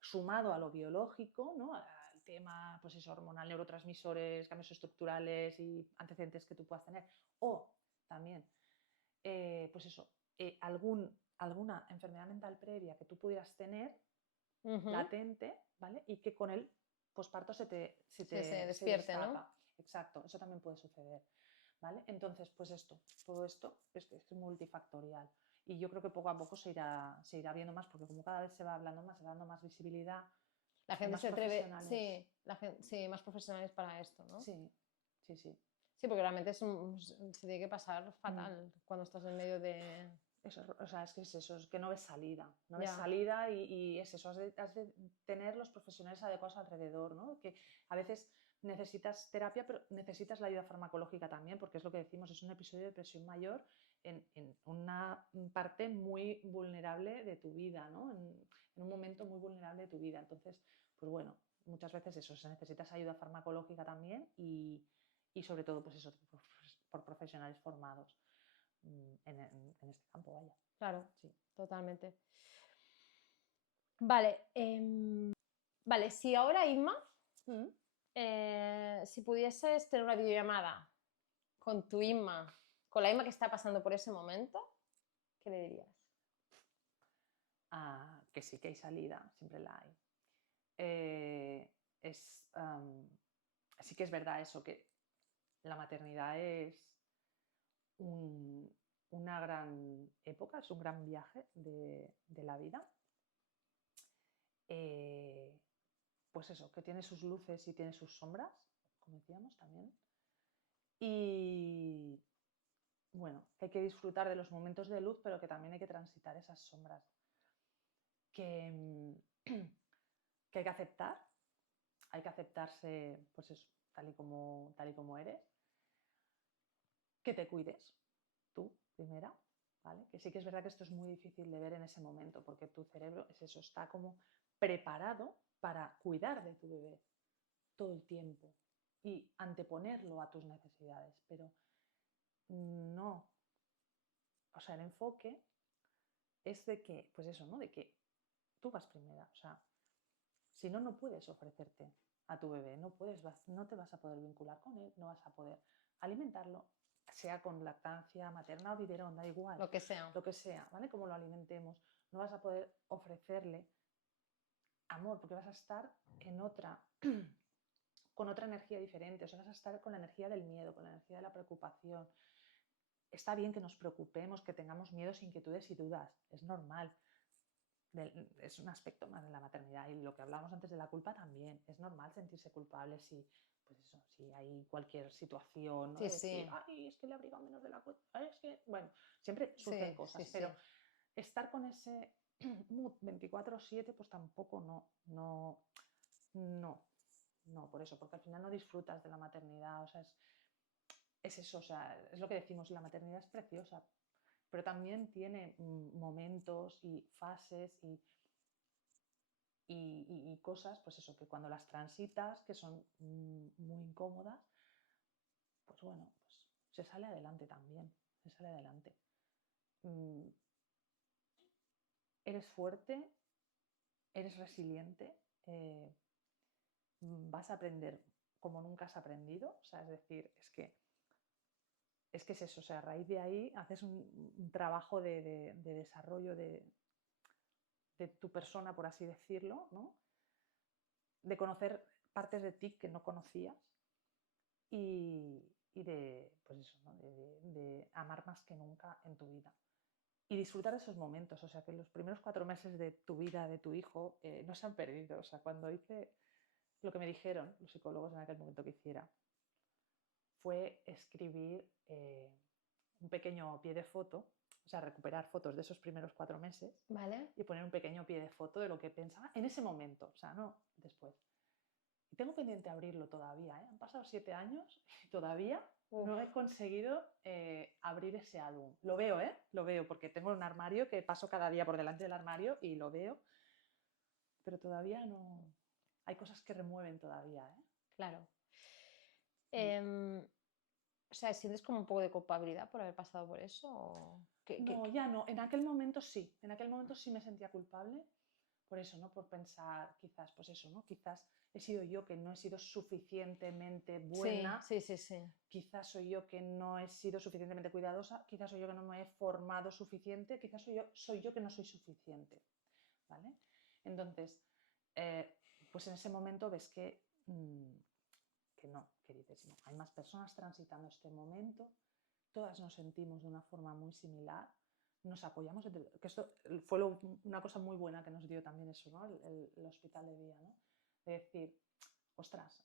sumado a lo biológico, ¿no? Al tema pues eso, hormonal, neurotransmisores, cambios estructurales y antecedentes que tú puedas tener, o también, pues eso, alguna enfermedad mental previa que tú pudieras tener Ujú. latente, ¿vale? Y que con el posparto Se se despierte, ¿no? destapa. Exacto, eso también puede suceder, ¿vale? Entonces, pues todo esto es multifactorial. Y yo creo que poco a poco se irá viendo más, porque como cada vez se va hablando más, se va dando más visibilidad, La hay gente más se atreve, profesionales. sí, sí, más profesionales para esto, ¿no? Sí, sí, sí. Sí, porque realmente se tiene que pasar Mm. fatal cuando estás en medio de... Eso, o sea, es que es eso, es que no ves salida, no ves Ya, salida y es eso, has de tener los profesionales adecuados alrededor, ¿no? Que a veces necesitas terapia, pero necesitas la ayuda farmacológica también, porque es lo que decimos, es un episodio de depresión mayor en una parte muy vulnerable de tu vida, ¿no? En un momento muy vulnerable de tu vida. Entonces, pues bueno, muchas veces eso, se necesitas ayuda farmacológica también y sobre todo, pues eso, por profesionales formados en este campo, vaya. claro, Sí. totalmente. Vale, vale, si ahora Inma, Mm. si pudieses tener una videollamada con tu Inma, con la Inma que está pasando por ese momento, ¿qué le dirías? Que sí que hay salida, siempre la hay. Eh, es, sí que es verdad eso, que la maternidad es una gran época, es un gran viaje de la vida. Pues eso, que tiene sus luces y tiene sus sombras, como decíamos también. Y bueno, que hay que disfrutar de los momentos de luz, pero que también hay que transitar esas sombras. Que hay que aceptarse, pues eso, tal y como eres. Que te cuides, tú, primera, ¿vale? Que sí que es verdad que esto es muy difícil de ver en ese momento, porque tu cerebro es eso, está como preparado para cuidar de tu bebé todo el tiempo y anteponerlo a tus necesidades, pero no. O sea, el enfoque es de que, pues eso, ¿no? De que tú vas primera, o sea, si no, no puedes ofrecerte a tu bebé, no te vas a poder vincular con él, no vas a poder alimentarlo, sea con lactancia materna o biberón, da igual, Lo que sea. ¿vale? Como lo alimentemos, no vas a poder ofrecerle amor, porque vas a estar en otra, con otra energía diferente, o sea, vas a estar con la energía del miedo, con la energía de la preocupación. Está bien que nos preocupemos, que tengamos miedos, inquietudes y dudas, es normal. Es un aspecto más de la maternidad, y lo que hablábamos antes de la culpa también. Es normal sentirse culpable si, pues eso, si hay cualquier situación, ¿no? Sí, De decir, sí. ay, es que le he abrigado menos de la cuenta, es que, bueno, siempre surgen Sí, cosas, sí, pero sí. estar con ese mood 24/7, pues tampoco no, por eso, porque al final no disfrutas de la maternidad, o sea, es eso, o sea, es lo que decimos, la maternidad es preciosa, pero también tiene momentos y fases y cosas, pues eso, que cuando las transitas, que son muy incómodas, pues bueno, pues se sale adelante también, se sale adelante. Eres fuerte, eres resiliente, vas a aprender como nunca has aprendido, o sea, es decir, es eso, o sea, a raíz de ahí haces un trabajo de desarrollo de tu persona, por así decirlo, ¿no? De conocer partes de ti que no conocías y de, pues eso, ¿no? de amar más que nunca en tu vida. Y disfrutar de esos momentos, o sea, que los primeros 4 meses de tu vida, de tu hijo, no se han perdido. O sea, cuando hice lo que me dijeron los psicólogos en aquel momento que hiciera, fue escribir un pequeño pie de foto, o sea, recuperar fotos de esos primeros 4 meses ¿Vale? y poner un pequeño pie de foto de lo que pensaba en ese momento, o sea, no después. Y tengo pendiente abrirlo todavía, ¿eh? Han pasado 7 años y todavía no he conseguido abrir ese álbum. Lo veo, ¿eh? Lo veo, porque tengo un armario que paso cada día por delante del armario y lo veo, pero todavía no... Hay cosas que remueven todavía, ¿eh? Claro. O sea, ¿sientes como un poco de culpabilidad por haber pasado por eso? ¿O No, ya no. En aquel momento sí. En aquel momento sí me sentía culpable. Por eso, ¿no? Por pensar, quizás, pues eso, ¿no? Quizás he sido yo que no he sido suficientemente buena. Sí, sí, sí, sí. Quizás soy yo que no he sido suficientemente cuidadosa. Quizás soy yo que no me he formado suficiente. Quizás soy yo que no soy suficiente. ¿Vale? Entonces, pues en ese momento ves que no, que dices, no, hay más personas transitando este momento, todas nos sentimos de una forma muy similar, nos apoyamos, que esto fue una cosa muy buena que nos dio también eso, ¿no? El hospital de día, ¿no? De decir, ostras,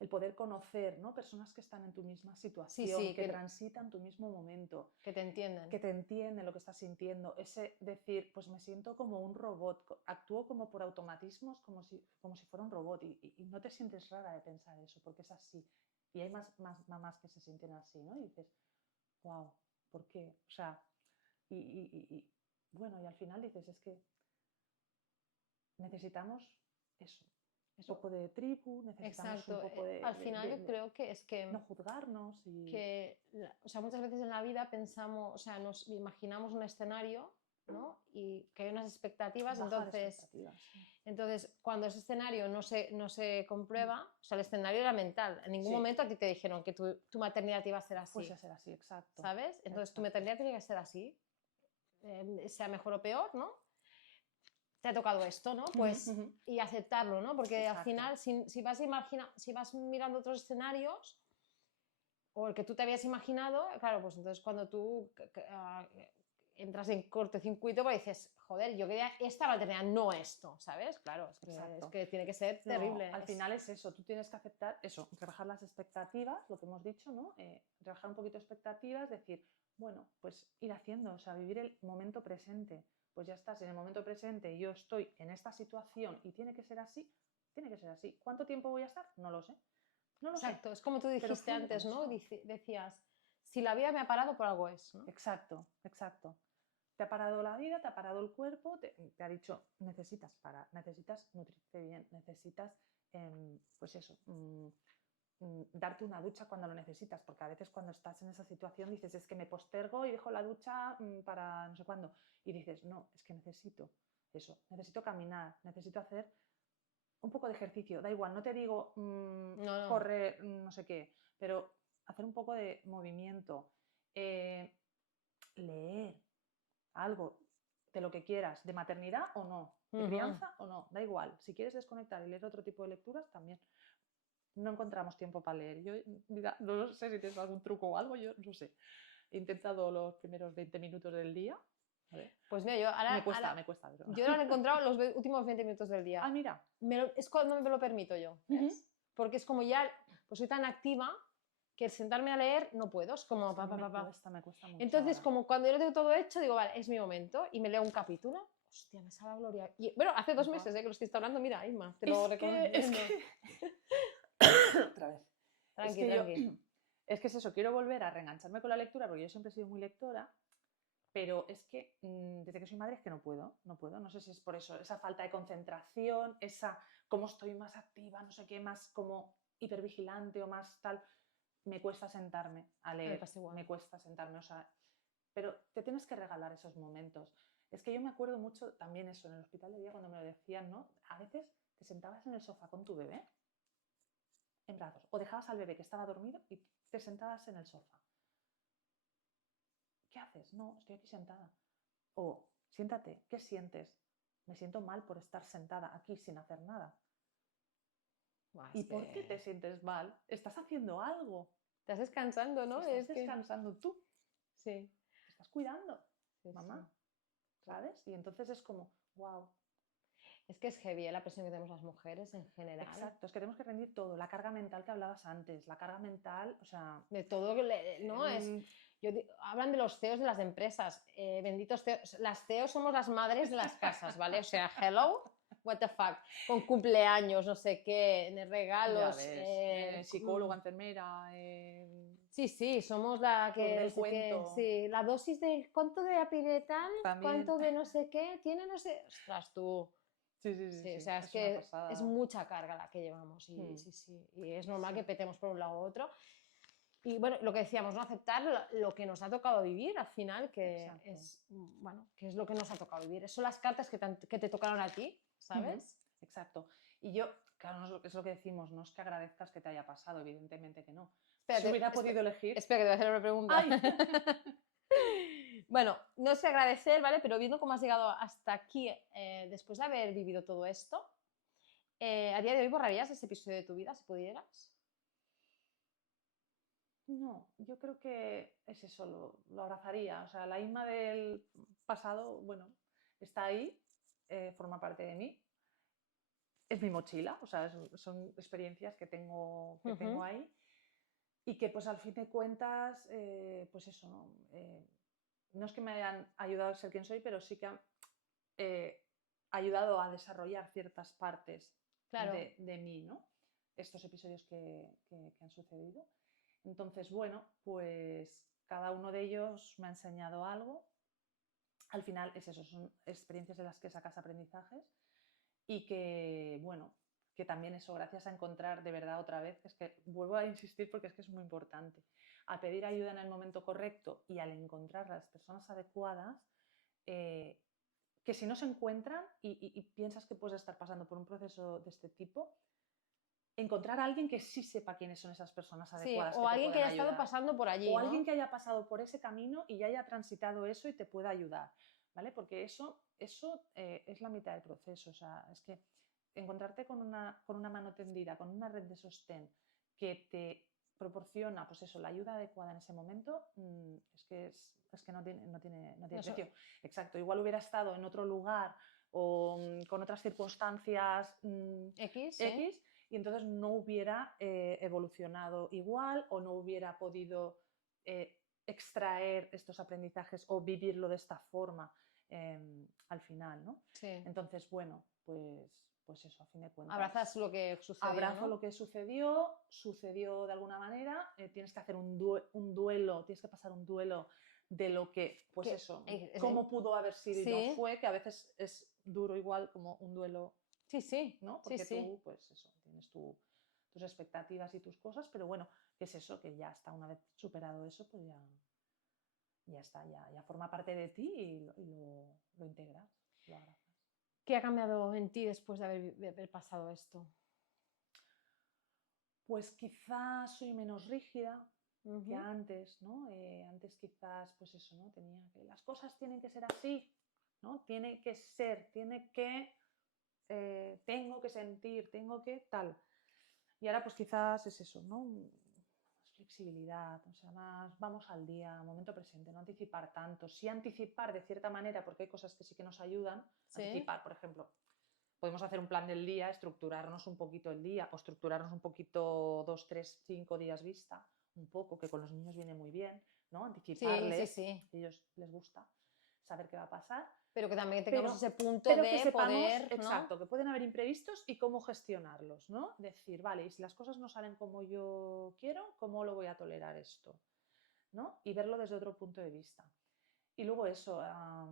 el poder conocer, ¿no? Personas que están en tu misma situación, Sí, que transitan tu mismo momento, que te entienden. que te entienden lo que estás sintiendo, ese decir, pues me siento como un robot, actúo como por automatismos, como si fuera un robot, y no te sientes rara de pensar eso, porque es así. Y hay más mamás que se sienten así, ¿no? Y dices, wow, ¿por qué? O sea, bueno, y al final dices, es que necesitamos eso, un poco de tribu, necesitamos un Exacto. poco Al final yo creo que es que, no juzgarnos y... o sea, muchas veces en la vida pensamos, o sea, nos imaginamos un escenario, ¿no? Y que hay unas expectativas, bajar expectativas. entonces cuando ese escenario no se comprueba, o sea, el escenario era mental, en ningún momento a ti te dijeron que tu maternidad iba a ser así. Fuese a ser así, exacto. ¿Sabes? Entonces tu maternidad tiene que ser así, sea mejor o peor, ¿no? te ha tocado esto, ¿no? Pues, y aceptarlo, ¿no? Porque al Exacto. final, si vas mirando otros escenarios, o el que tú te habías imaginado, claro, pues entonces cuando tú entras en cortocircuito, pues dices, joder, yo quería esta maternidad, no esto, ¿sabes? Claro, es Exacto. que tiene que ser No, terrible. al final es eso, tú tienes que aceptar eso, rebajar las expectativas, lo que hemos dicho, ¿no? Rebajar un poquito expectativas, decir, bueno, pues ir haciendo, o sea, vivir el momento presente. Pues ya estás en el momento presente, yo estoy en esta situación y tiene que ser así, tiene que ser así. ¿Cuánto tiempo voy a estar? No lo sé. No lo sé. Exacto, es como tú Pero dijiste fluye con antes, ¿no? eso. Decías, si la vida me ha parado, por algo es, ¿no? Exacto, exacto. Te ha parado la vida, te ha parado el cuerpo, te ha dicho, necesitas parar, necesitas nutrirte bien, necesitas, pues eso, darte una ducha cuando lo necesitas, porque a veces cuando estás en esa situación dices, es que me postergo y dejo la ducha para no sé cuándo, y dices, no, es que necesito eso, necesito caminar, necesito hacer un poco de ejercicio, da igual, no te digo No. correr, no sé qué, pero hacer un poco de movimiento, leer algo de lo que quieras, de maternidad o no, de crianza o no, da igual. Si quieres desconectar y leer otro tipo de lecturas, también. No encontramos tiempo para leer. Yo, mira, no sé si tienes algún truco o algo, yo no sé. He intentado los primeros 20 minutos del día. A ver. Pues mira, yo ahora, me cuesta, pero... yo ahora lo he encontrado los últimos 20 minutos del día. Ah, mira. Es cuando me lo permito yo, ¿ves? Porque es como ya, pues soy tan activa que el sentarme a leer no puedo, es como Me cuesta mucho. Entonces, ahora. como cuando yo lo tengo todo hecho, digo, vale, es mi momento y me leo un capítulo. Hostia, me sabe a gloria. Y bueno, hace 2 meses que lo estoy hablando, mira, Inma, te lo recomiendo. Es que... Otra vez. Tranqui. Es que es eso, quiero volver a reengancharme con la lectura porque yo siempre he sido muy lectora, pero es que desde que soy madre es que no puedo, no sé si es por eso, esa falta de concentración, esa como estoy más activa, no sé qué, más como hipervigilante o más tal, me cuesta sentarme a leer, me cuesta sentarme, o sea, pero te tienes que regalar esos momentos. Es que yo me acuerdo mucho también eso, en el hospital de día cuando me lo decían, ¿no? A veces te sentabas en el sofá con tu bebé en brazos o dejabas al bebé que estaba dormido y te sentabas en el sofá. ¿Qué haces? No, estoy aquí sentada. O siéntate, ¿qué sientes? Me siento mal por estar sentada aquí sin hacer nada. ¿Y por qué te sientes mal? Estás haciendo algo. Estás descansando, ¿no? Estás descansando tú. Sí. Te estás cuidando, Sí, mamá. sí. ¿Sabes? Y entonces es como, wow. Es que es heavy la presión que tenemos las mujeres en general. Exacto, es que tenemos que rendir todo. La carga mental que hablabas antes, la carga mental, o sea... De todo, ¿no? Hablan de los CEOs de las empresas. Benditos CEOs. Las CEOs somos las madres de las casas, ¿vale? O sea, hello, what the fuck. Con cumpleaños, no sé qué, regalos. Psicóloga, enfermera... Sí, somos la que... del cuento. Sí, la dosis de cuánto de apiretal, También. cuánto de no sé qué, tiene no sé... Ostras, tú... Sí. O sea, es que es mucha carga la que llevamos sí. Y es normal que petemos por un lado u otro. Y bueno, lo que decíamos, ¿no? Aceptar lo que nos ha tocado vivir al final, que es, bueno, que es lo que nos ha tocado vivir. Son las cartas que te tocaron a ti, ¿sabes? Exacto. Y yo, claro, no es lo que decimos, no es que agradezcas que te haya pasado, evidentemente que no. Espérate, si hubiera podido elegir... Espera, que te voy a hacer una pregunta. Bueno, no sé agradecer, ¿vale? Pero viendo cómo has llegado hasta aquí, después de haber vivido todo esto, ¿a día de hoy borrarías ese episodio de tu vida, si pudieras? No, yo creo que es eso, lo abrazaría. O sea, la Inma del pasado, bueno, está ahí, forma parte de mí. Es mi mochila, o sea, son experiencias que tengo ahí y que pues al fin de cuentas, pues eso, ¿no? No es que me hayan ayudado a ser quien soy, pero sí que han ayudado a desarrollar ciertas partes de mí, ¿no? Estos episodios que han sucedido. Entonces, bueno, pues cada uno de ellos me ha enseñado algo. Al final es eso, son experiencias de las que sacas aprendizajes y que, bueno, que también eso, gracias a encontrar de verdad otra vez, es que vuelvo a insistir porque es que es muy importante, a pedir ayuda en el momento correcto y al encontrar las personas adecuadas, que si no se encuentran y piensas que puedes estar pasando por un proceso de este tipo, encontrar a alguien que sí sepa quiénes son esas personas adecuadas. Sí, o alguien que haya estado pasando por allí. O alguien que haya pasado por ese camino y ya haya transitado eso y te pueda ayudar. ¿vale? Porque eso es la mitad del proceso. O sea, es que encontrarte con una mano tendida, con una red de sostén que te proporciona, pues eso, la ayuda adecuada en ese momento, es que no tiene No sé. precio. Exacto, igual hubiera estado en otro lugar o con otras circunstancias X, sí. X, y entonces no hubiera evolucionado igual o no hubiera podido extraer estos aprendizajes o vivirlo de esta forma al final, ¿no? Sí. Entonces, bueno, pues eso, a fin de cuentas. Abrazas lo que sucedió, Abrazo ¿no? lo que sucedió de alguna manera, tienes que hacer un duelo, tienes que pasar un duelo de lo que, pues Que- eso, es- cómo pudo haber sido y sí. no fue, que a veces es duro igual como un duelo, Sí, sí. ¿no? Sí, Porque sí. tú, pues eso, tienes tus expectativas y tus cosas, pero bueno, ¿qué es eso? Que ya está, una vez superado eso, pues ya está, ya forma parte de ti y lo integras, lo abrazas. ¿Qué ha cambiado en ti después de haber pasado esto? Pues quizás soy menos rígida que Ujú. antes, ¿no? Antes quizás, pues eso, ¿no? Tenía que, las cosas tienen que ser así, ¿no? Tiene que ser, tengo que sentir, tengo que tal. Y ahora pues quizás es eso, ¿no? Más flexibilidad, o sea, más vamos al día, momento presente, no anticipar tanto. Sí anticipar de cierta manera, porque hay cosas que sí que nos ayudan. Sí. Anticipar, por ejemplo, podemos hacer un plan del día, estructurarnos un poquito el día o estructurarnos un poquito 2, 3, 5 días vista, un poco, que con los niños viene muy bien, ¿no? Anticiparles, Sí. a ellos les gusta saber qué va a pasar. Pero que también tengamos ese punto Pero de que sepamos, poder, ¿no? exacto, que pueden haber imprevistos y cómo gestionarlos, ¿no? Decir, vale, y si las cosas no salen como yo quiero, ¿cómo lo voy a tolerar esto? ¿No? Y verlo desde otro punto de vista. Y luego eso, a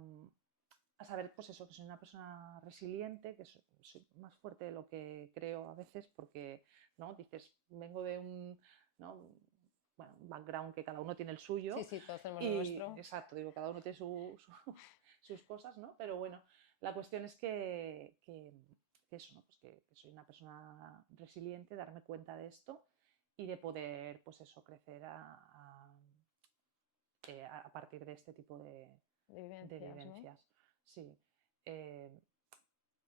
saber, pues eso, que soy una persona resiliente, que soy más fuerte de lo que creo a veces, porque, ¿no? Dices, vengo de un, ¿no? Bueno, un background que cada uno tiene el suyo. Sí, todos tenemos lo nuestro. Exacto, digo, cada uno tiene sus cosas, ¿no? Pero bueno, la cuestión es que eso, ¿no? Pues que soy una persona resiliente, darme cuenta de esto y de poder, pues eso, crecer a partir de este tipo de vivencias. ¿No? Sí.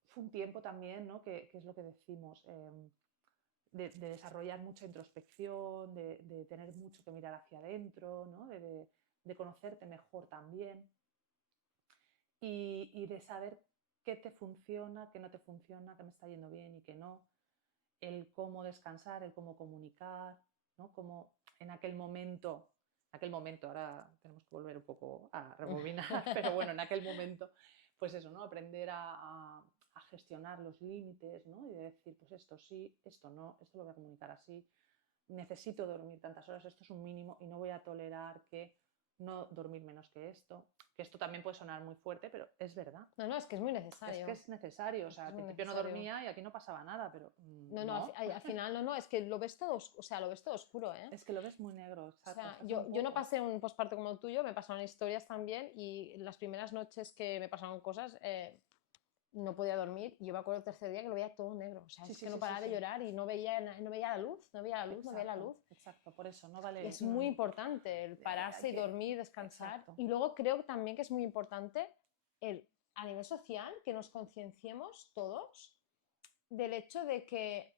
Fue un tiempo también, ¿no? Que es lo que decimos, de desarrollar mucha introspección, de tener mucho que mirar hacia adentro, ¿no? de conocerte mejor también y de saber qué te funciona, qué no te funciona, qué me está yendo bien y qué no, el cómo descansar, el cómo comunicar, ¿no? Cómo en aquel momento, ahora tenemos que volver un poco a rebobinar, pero bueno, en aquel momento, pues eso, ¿no? Aprender a gestionar los límites, ¿no? Y de decir, pues esto sí, esto no, esto lo voy a comunicar así, necesito dormir tantas horas, esto es un mínimo y no voy a tolerar que no dormir menos que esto también puede sonar muy fuerte, pero es verdad. No, es que es muy necesario. Es que es necesario, o sea, al principio no dormía y aquí no pasaba nada, pero no. Al final no, es que lo ves todo, o sea, lo ves todo oscuro, ¿eh? Es que lo ves muy negro, exacto. O sea, yo no pasé un posparto como el tuyo, me pasaron historias también y las primeras noches que me pasaron cosas no podía dormir. Yo me acuerdo el tercer día que lo veía todo negro, o sea, es que no paraba de llorar y no veía la luz. Exacto, por eso no vale. Es muy importante el pararse y dormir, descansar. Exacto. Y luego creo también que es muy importante a nivel social que nos concienciemos todos del hecho de que,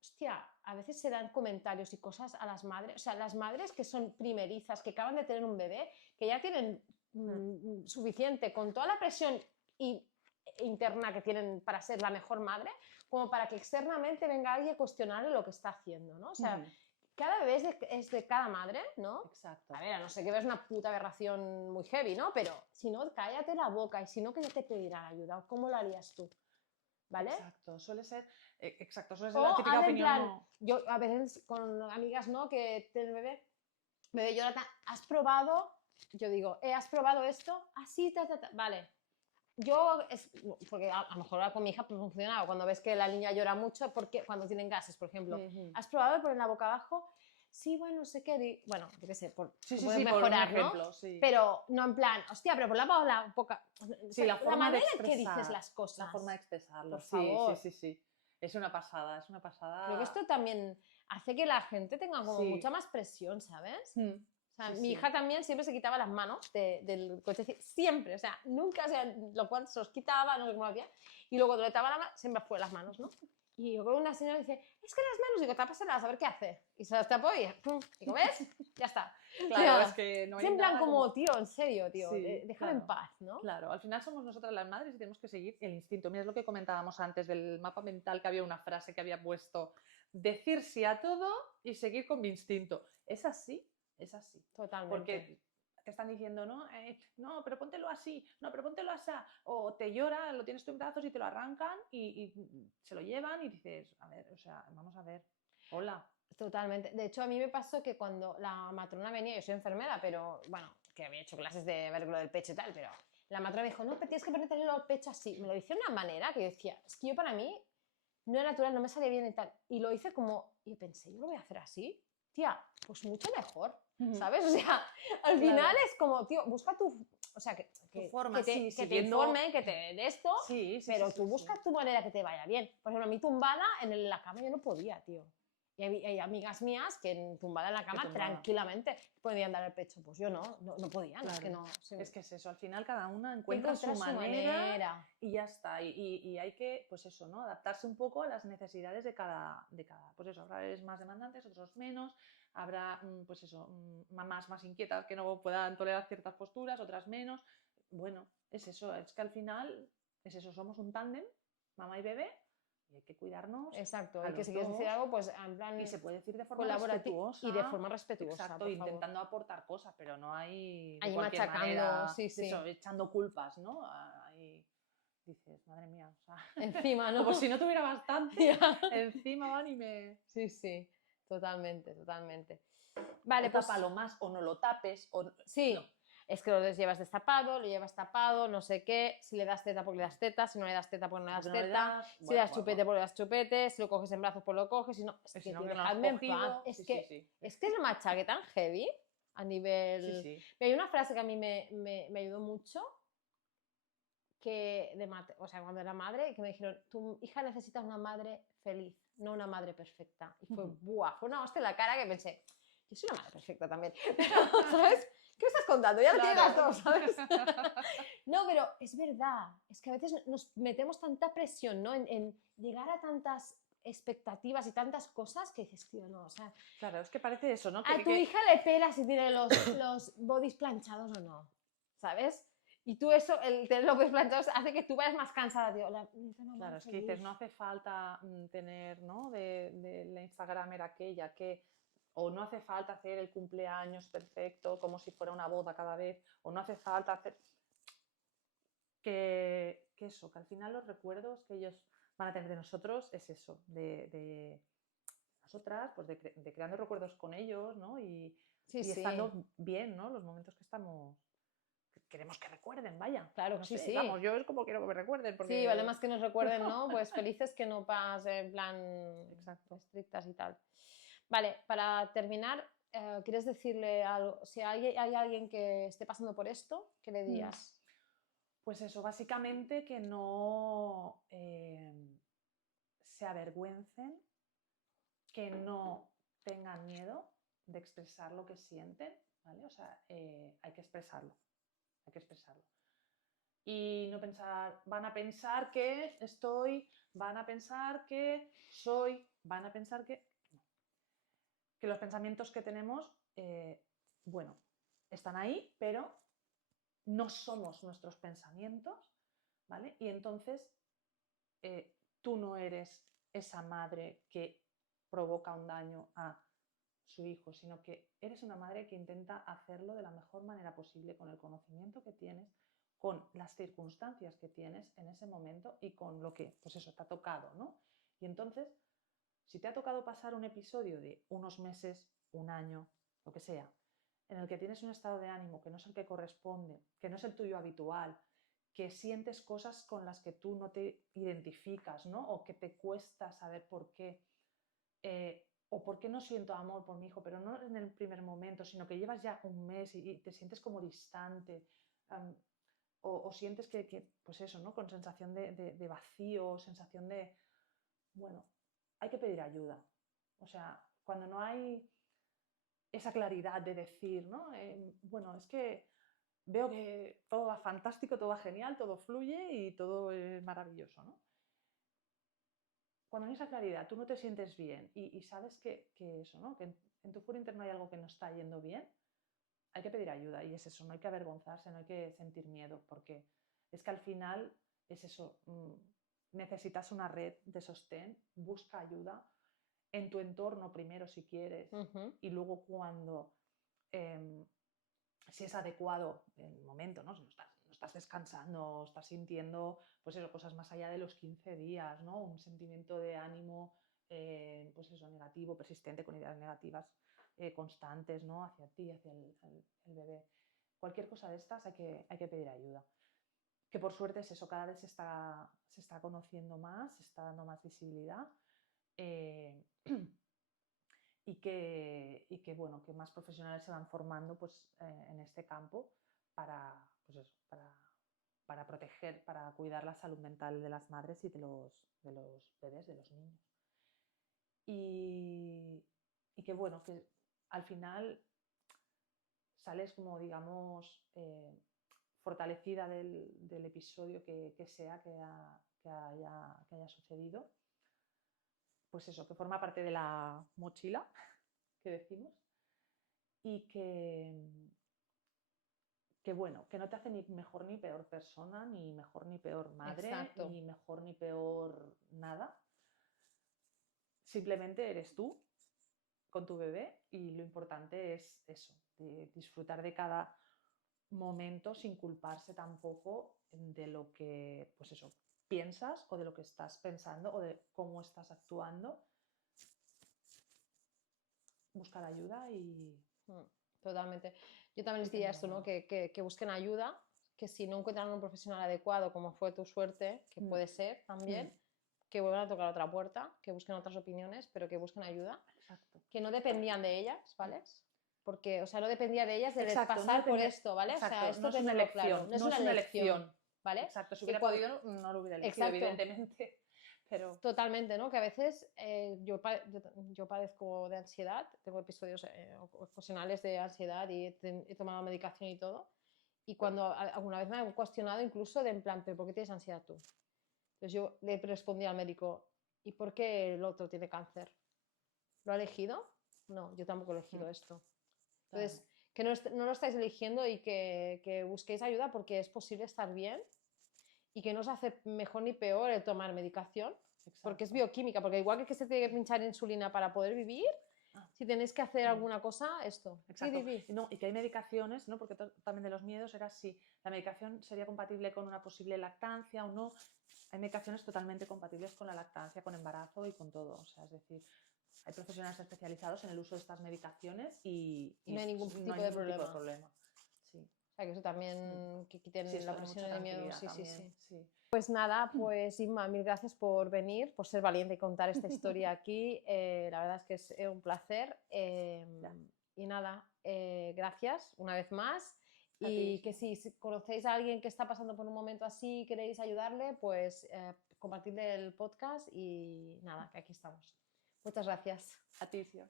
hostia, a veces se dan comentarios y cosas a las madres, o sea, las madres que son primerizas, que acaban de tener un bebé, que ya tienen suficiente con toda la presión interna que tienen para ser la mejor madre, como para que externamente venga alguien a cuestionarle lo que está haciendo, ¿no? O sea, cada bebé es de cada madre, ¿no? Exacto. A ver, a no ser que veas una puta aberración muy heavy, ¿no? Pero si no, cállate la boca y si no, que ya te pedirán ayuda. ¿Cómo lo harías tú? ¿Vale? Exacto, suele ser la típica opinión. Plan, yo a veces con amigas, ¿no? Que tienen bebé Jonathan, ¿has probado? Yo digo, ¿has probado esto? Así, vale. Porque a lo mejor con mi hija pues funcionaba, cuando ves que la niña llora mucho, porque cuando tienen gases, por ejemplo, ¿has probado poner la boca abajo? Sí, bueno, sé que, bueno, yo qué sé, por mejorar, por ejemplo, ¿no? Sí. Pero no en plan, hostia, pero por la boca. Sí, la forma manera de en que dices las cosas. La forma de expresarlo, por favor. Sí. Es una pasada, es una pasada. Creo que esto también hace que la gente tenga como mucha más presión, ¿sabes? sea, Sí, mi sí. hija también siempre se quitaba las manos del coche, siempre, o sea, nunca, o sea, lo cual se los quitaba, no sé cómo lo hacía, y luego cuando le tapaba la mano, siempre fue las manos, ¿no? Y yo con una señora dice, es que las manos, digo, tápaselas, a ver qué hace. Y se las tapó y, ¡pum! Digo, ¿ves? Ya está. Claro, O sea, es que no es hay en plan nada como, tío, en serio, tío, Sí, déjame en claro. paz, ¿no? Claro, al final somos nosotras las madres y tenemos que seguir el instinto. Mira, es lo que comentábamos antes del mapa mental, que había una frase que había puesto, decir sí a todo y seguir con mi instinto. Es así, es así. Totalmente. Porque te están diciendo, no, no, pero póntelo así, no, pero póntelo así, o te llora, lo tienes tú en brazos y te lo arrancan y se lo llevan y dices, a ver, o sea, vamos a ver, hola. Totalmente. De hecho, a mí me pasó que cuando la matrona venía, yo soy enfermera, pero bueno, que había hecho clases de ver lo del pecho y tal, pero la matrona me dijo, no, pero tienes que ponerte al pecho así. Me lo hice de una manera que yo decía, es que yo para mí no era natural, no me salía bien y tal. Y lo hice como, y yo pensé, yo lo voy a hacer así. Tía, pues mucho mejor, ¿sabes? O sea, al final Claro. es como, tío, busca tu, o sea, Tu forma, que sí, te siguiendo- informen, que te de esto, Sí, sí, pero sí, tú sí, busca sí. tu manera que te vaya bien. Por ejemplo, a mí tumbada en la cama yo no podía, tío. Y hay amigas mías que tumbada en la cama tumbada. tranquilamente podían dar el pecho. Pues yo no podía, no, es que Claro. no. Sí, Es que es eso, al final cada una encuentra su encontrar manera y ya está. Y hay que, pues eso, ¿no? Adaptarse un poco a las necesidades de cada. Pues eso, habrá bebés más demandantes, otros menos. Habrá, pues eso, mamás más inquietas que no puedan tolerar ciertas posturas, otras menos. Bueno, es eso, es que al final es eso, somos un tándem, mamá y bebé, y hay que cuidarnos. Exacto, a y que los si quieres decir dos. algo, pues en plan Y se puede decir de forma colaborativo respetuosa. y de forma respetuosa, Exacto, por intentando favor. aportar cosas, pero no hay de Ahí cualquier machacando, manera, sí, de sí. eso, echando culpas, ¿no? Ahí dices, madre mía, o sea, Encima, ¿no? como si no tuviera bastante, Ya. encima van y me... Sí, sí, totalmente, totalmente. Vale, O pues tápalo más, o no lo tapes, o... sí, No, es que lo llevas destapado, lo llevas tapado, no sé qué, si le das teta porque le das teta, si no le das teta porque no le das porque no le teta, das, si le das chupete porque le das chupete, si lo coges en brazos pues lo coges, si no, es si que no, tío, que no lo has dejadme en paz. cogido, Es sí, que sí, sí. es que es un machaque tan heavy a nivel... Sí, sí. Hay una frase que a mí me ayudó mucho, que o sea, cuando era madre, que me dijeron, tu hija necesita una madre feliz, no una madre perfecta. Y fue, ¡buah! Fue una hostia en la cara que pensé, yo soy una madre perfecta también. ¿Sabes? ¿Qué me estás contando? Ya lo tienes las dos, ¿sabes? No, pero es verdad, es que a veces nos metemos tanta presión, ¿no? En llegar a tantas expectativas y tantas cosas que dices, tío, no, o sea, Claro, es que parece eso, ¿no? a tu hija le pelas si tiene los bodies planchados o no, ¿sabes? Y tú eso, el tener los bodies planchados hace que tú vayas más cansada, tío. Claro, es que dices, no hace falta tener, ¿no? De la Instagramer aquella que, o no hace falta hacer el cumpleaños perfecto como si fuera una boda cada vez, o no hace falta hacer... Que eso, que al final los recuerdos que ellos van a tener de nosotros es eso, de nosotras, pues de creando recuerdos con ellos, ¿no? Y Sí. estando bien, ¿no? Los momentos que estamos... Queremos que recuerden, vaya. Claro, No sí, sé, sí. vamos, yo es como quiero que me recuerden. Porque... Sí, vale más que nos recuerden, ¿no? Pues felices que no pasen en plan Exacto. estrictas y tal. Vale, para terminar, ¿quieres decirle algo? Si hay alguien que esté pasando por esto, ¿qué le dirías? Pues eso, básicamente que no se avergüencen, que no tengan miedo de expresar lo que sienten, ¿vale? O sea, hay que expresarlo, hay que expresarlo. Y no pensar, van a pensar que estoy, van a pensar que soy, van a pensar que... No. Que los pensamientos que tenemos, bueno, están ahí, pero no somos nuestros pensamientos, ¿vale? Y entonces tú no eres esa madre que provoca un daño a su hijo, sino que eres una madre que intenta hacerlo de la mejor manera posible con el conocimiento que tienes, con las circunstancias que tienes en ese momento y con lo que, pues eso, te ha tocado, ¿no? Y entonces, si te ha tocado pasar un episodio de unos meses, un año, lo que sea, en el que tienes un estado de ánimo que no es el que corresponde, que no es el tuyo habitual, que sientes cosas con las que tú no te identificas, ¿no? O que te cuesta saber por qué, o por qué no siento amor por mi hijo, pero no en el primer momento, sino que llevas ya un mes y te sientes como distante, o sientes que, pues eso, ¿no? Con sensación de vacío, sensación de, bueno, hay que pedir ayuda. O sea, cuando no hay esa claridad de decir, ¿no? Bueno, es que veo que todo va fantástico, todo va genial, todo fluye y todo es maravilloso, ¿no? Cuando hay esa claridad, tú no te sientes bien y sabes que eso, ¿no? Que en tu foro interno hay algo que no está yendo bien, hay que pedir ayuda y es eso, no hay que avergonzarse, no hay que sentir miedo, porque es que al final es eso, necesitas una red de sostén, busca ayuda en tu entorno primero si quieres y luego cuando, si es adecuado el momento, ¿no? Si no estás descansando, estás sintiendo pues eso, cosas más allá de los 15 días, ¿no? Un sentimiento de ánimo pues eso, negativo, persistente, con ideas negativas constantes, ¿no? Hacia ti, hacia el bebé. Cualquier cosa de estas hay que pedir ayuda. Que por suerte es eso, cada vez se está conociendo más, se está dando más visibilidad y que, bueno, que más profesionales se van formando pues, en este campo para, pues eso, para proteger, para cuidar la salud mental de las madres y de los bebés, de los niños. Y que, bueno, que al final sales como, digamos, fortalecida del episodio que sea que haya sucedido. Pues eso, que forma parte de la mochila que decimos y que bueno, que no te hace ni mejor ni peor persona, ni mejor ni peor madre, Exacto. ni mejor ni peor nada. Simplemente eres tú con tu bebé y lo importante es eso, de disfrutar de cada momento sin culparse tampoco de lo que, pues eso, piensas o de lo que estás pensando o de cómo estás actuando. Buscar ayuda y... Totalmente. Yo también les diría esto, ¿no? Que busquen ayuda, que si no encuentran un profesional adecuado, como fue tu suerte, que puede ser también, que vuelvan a tocar otra puerta, que busquen otras opiniones, pero que busquen ayuda. Exacto. Que no dependían de ellas, ¿vale? Porque, o sea, no dependía de ellas de Exacto, pasar no por depende- esto, ¿vale? Exacto, O sea, esto no es una tenerlo elección, claro, no es una elección, ¿vale? Exacto, si Que hubiera podido no lo hubiera elegido, Exacto. evidentemente, pero... Totalmente, ¿no? Que a veces yo padezco de ansiedad, tengo episodios ocasionales de ansiedad y he tomado medicación y todo. Y cuando alguna vez me han cuestionado incluso de en plan, ¿pero por qué tienes ansiedad tú? Entonces yo le respondí al médico, ¿y por qué el otro tiene cáncer? ¿Lo ha elegido? No, yo tampoco he elegido esto. Entonces, que no lo estáis eligiendo y que busquéis ayuda porque es posible estar bien y que no os hace mejor ni peor el tomar medicación, porque es bioquímica, porque igual que se tiene que pinchar insulina para poder vivir, si tenéis que hacer alguna cosa, esto. Exacto. Sí. No, y que hay medicaciones, ¿no? Porque también de los miedos era si la medicación sería compatible con una posible lactancia o no. Hay medicaciones totalmente compatibles con la lactancia, con embarazo y con todo. O sea, es decir, hay profesionales especializados en el uso de estas medicaciones y no hay ningún tipo de problema. Sí. O sea, que eso también, que quiten la presión y el miedo. Sí. Pues nada, pues Inma, mil gracias por venir, por ser valiente y contar esta historia aquí. La verdad es que es un placer. Y nada, gracias una vez más. Y que si conocéis a alguien que está pasando por un momento así y queréis ayudarle, pues compartirle el podcast y nada, que aquí estamos. Muchas gracias. A ti, Sia.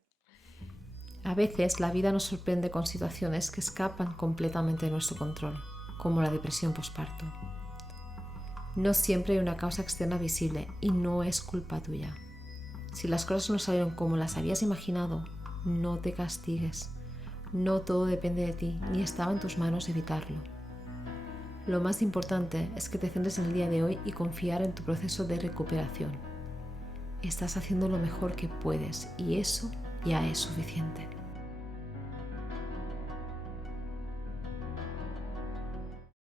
A veces la vida nos sorprende con situaciones que escapan completamente de nuestro control, como la depresión posparto. No siempre hay una causa externa visible y no es culpa tuya. Si las cosas no salieron como las habías imaginado, no te castigues. No todo depende de ti, ni estaba en tus manos evitarlo. Lo más importante es que te centres en el día de hoy y confiar en tu proceso de recuperación. Estás haciendo lo mejor que puedes y eso ya es suficiente.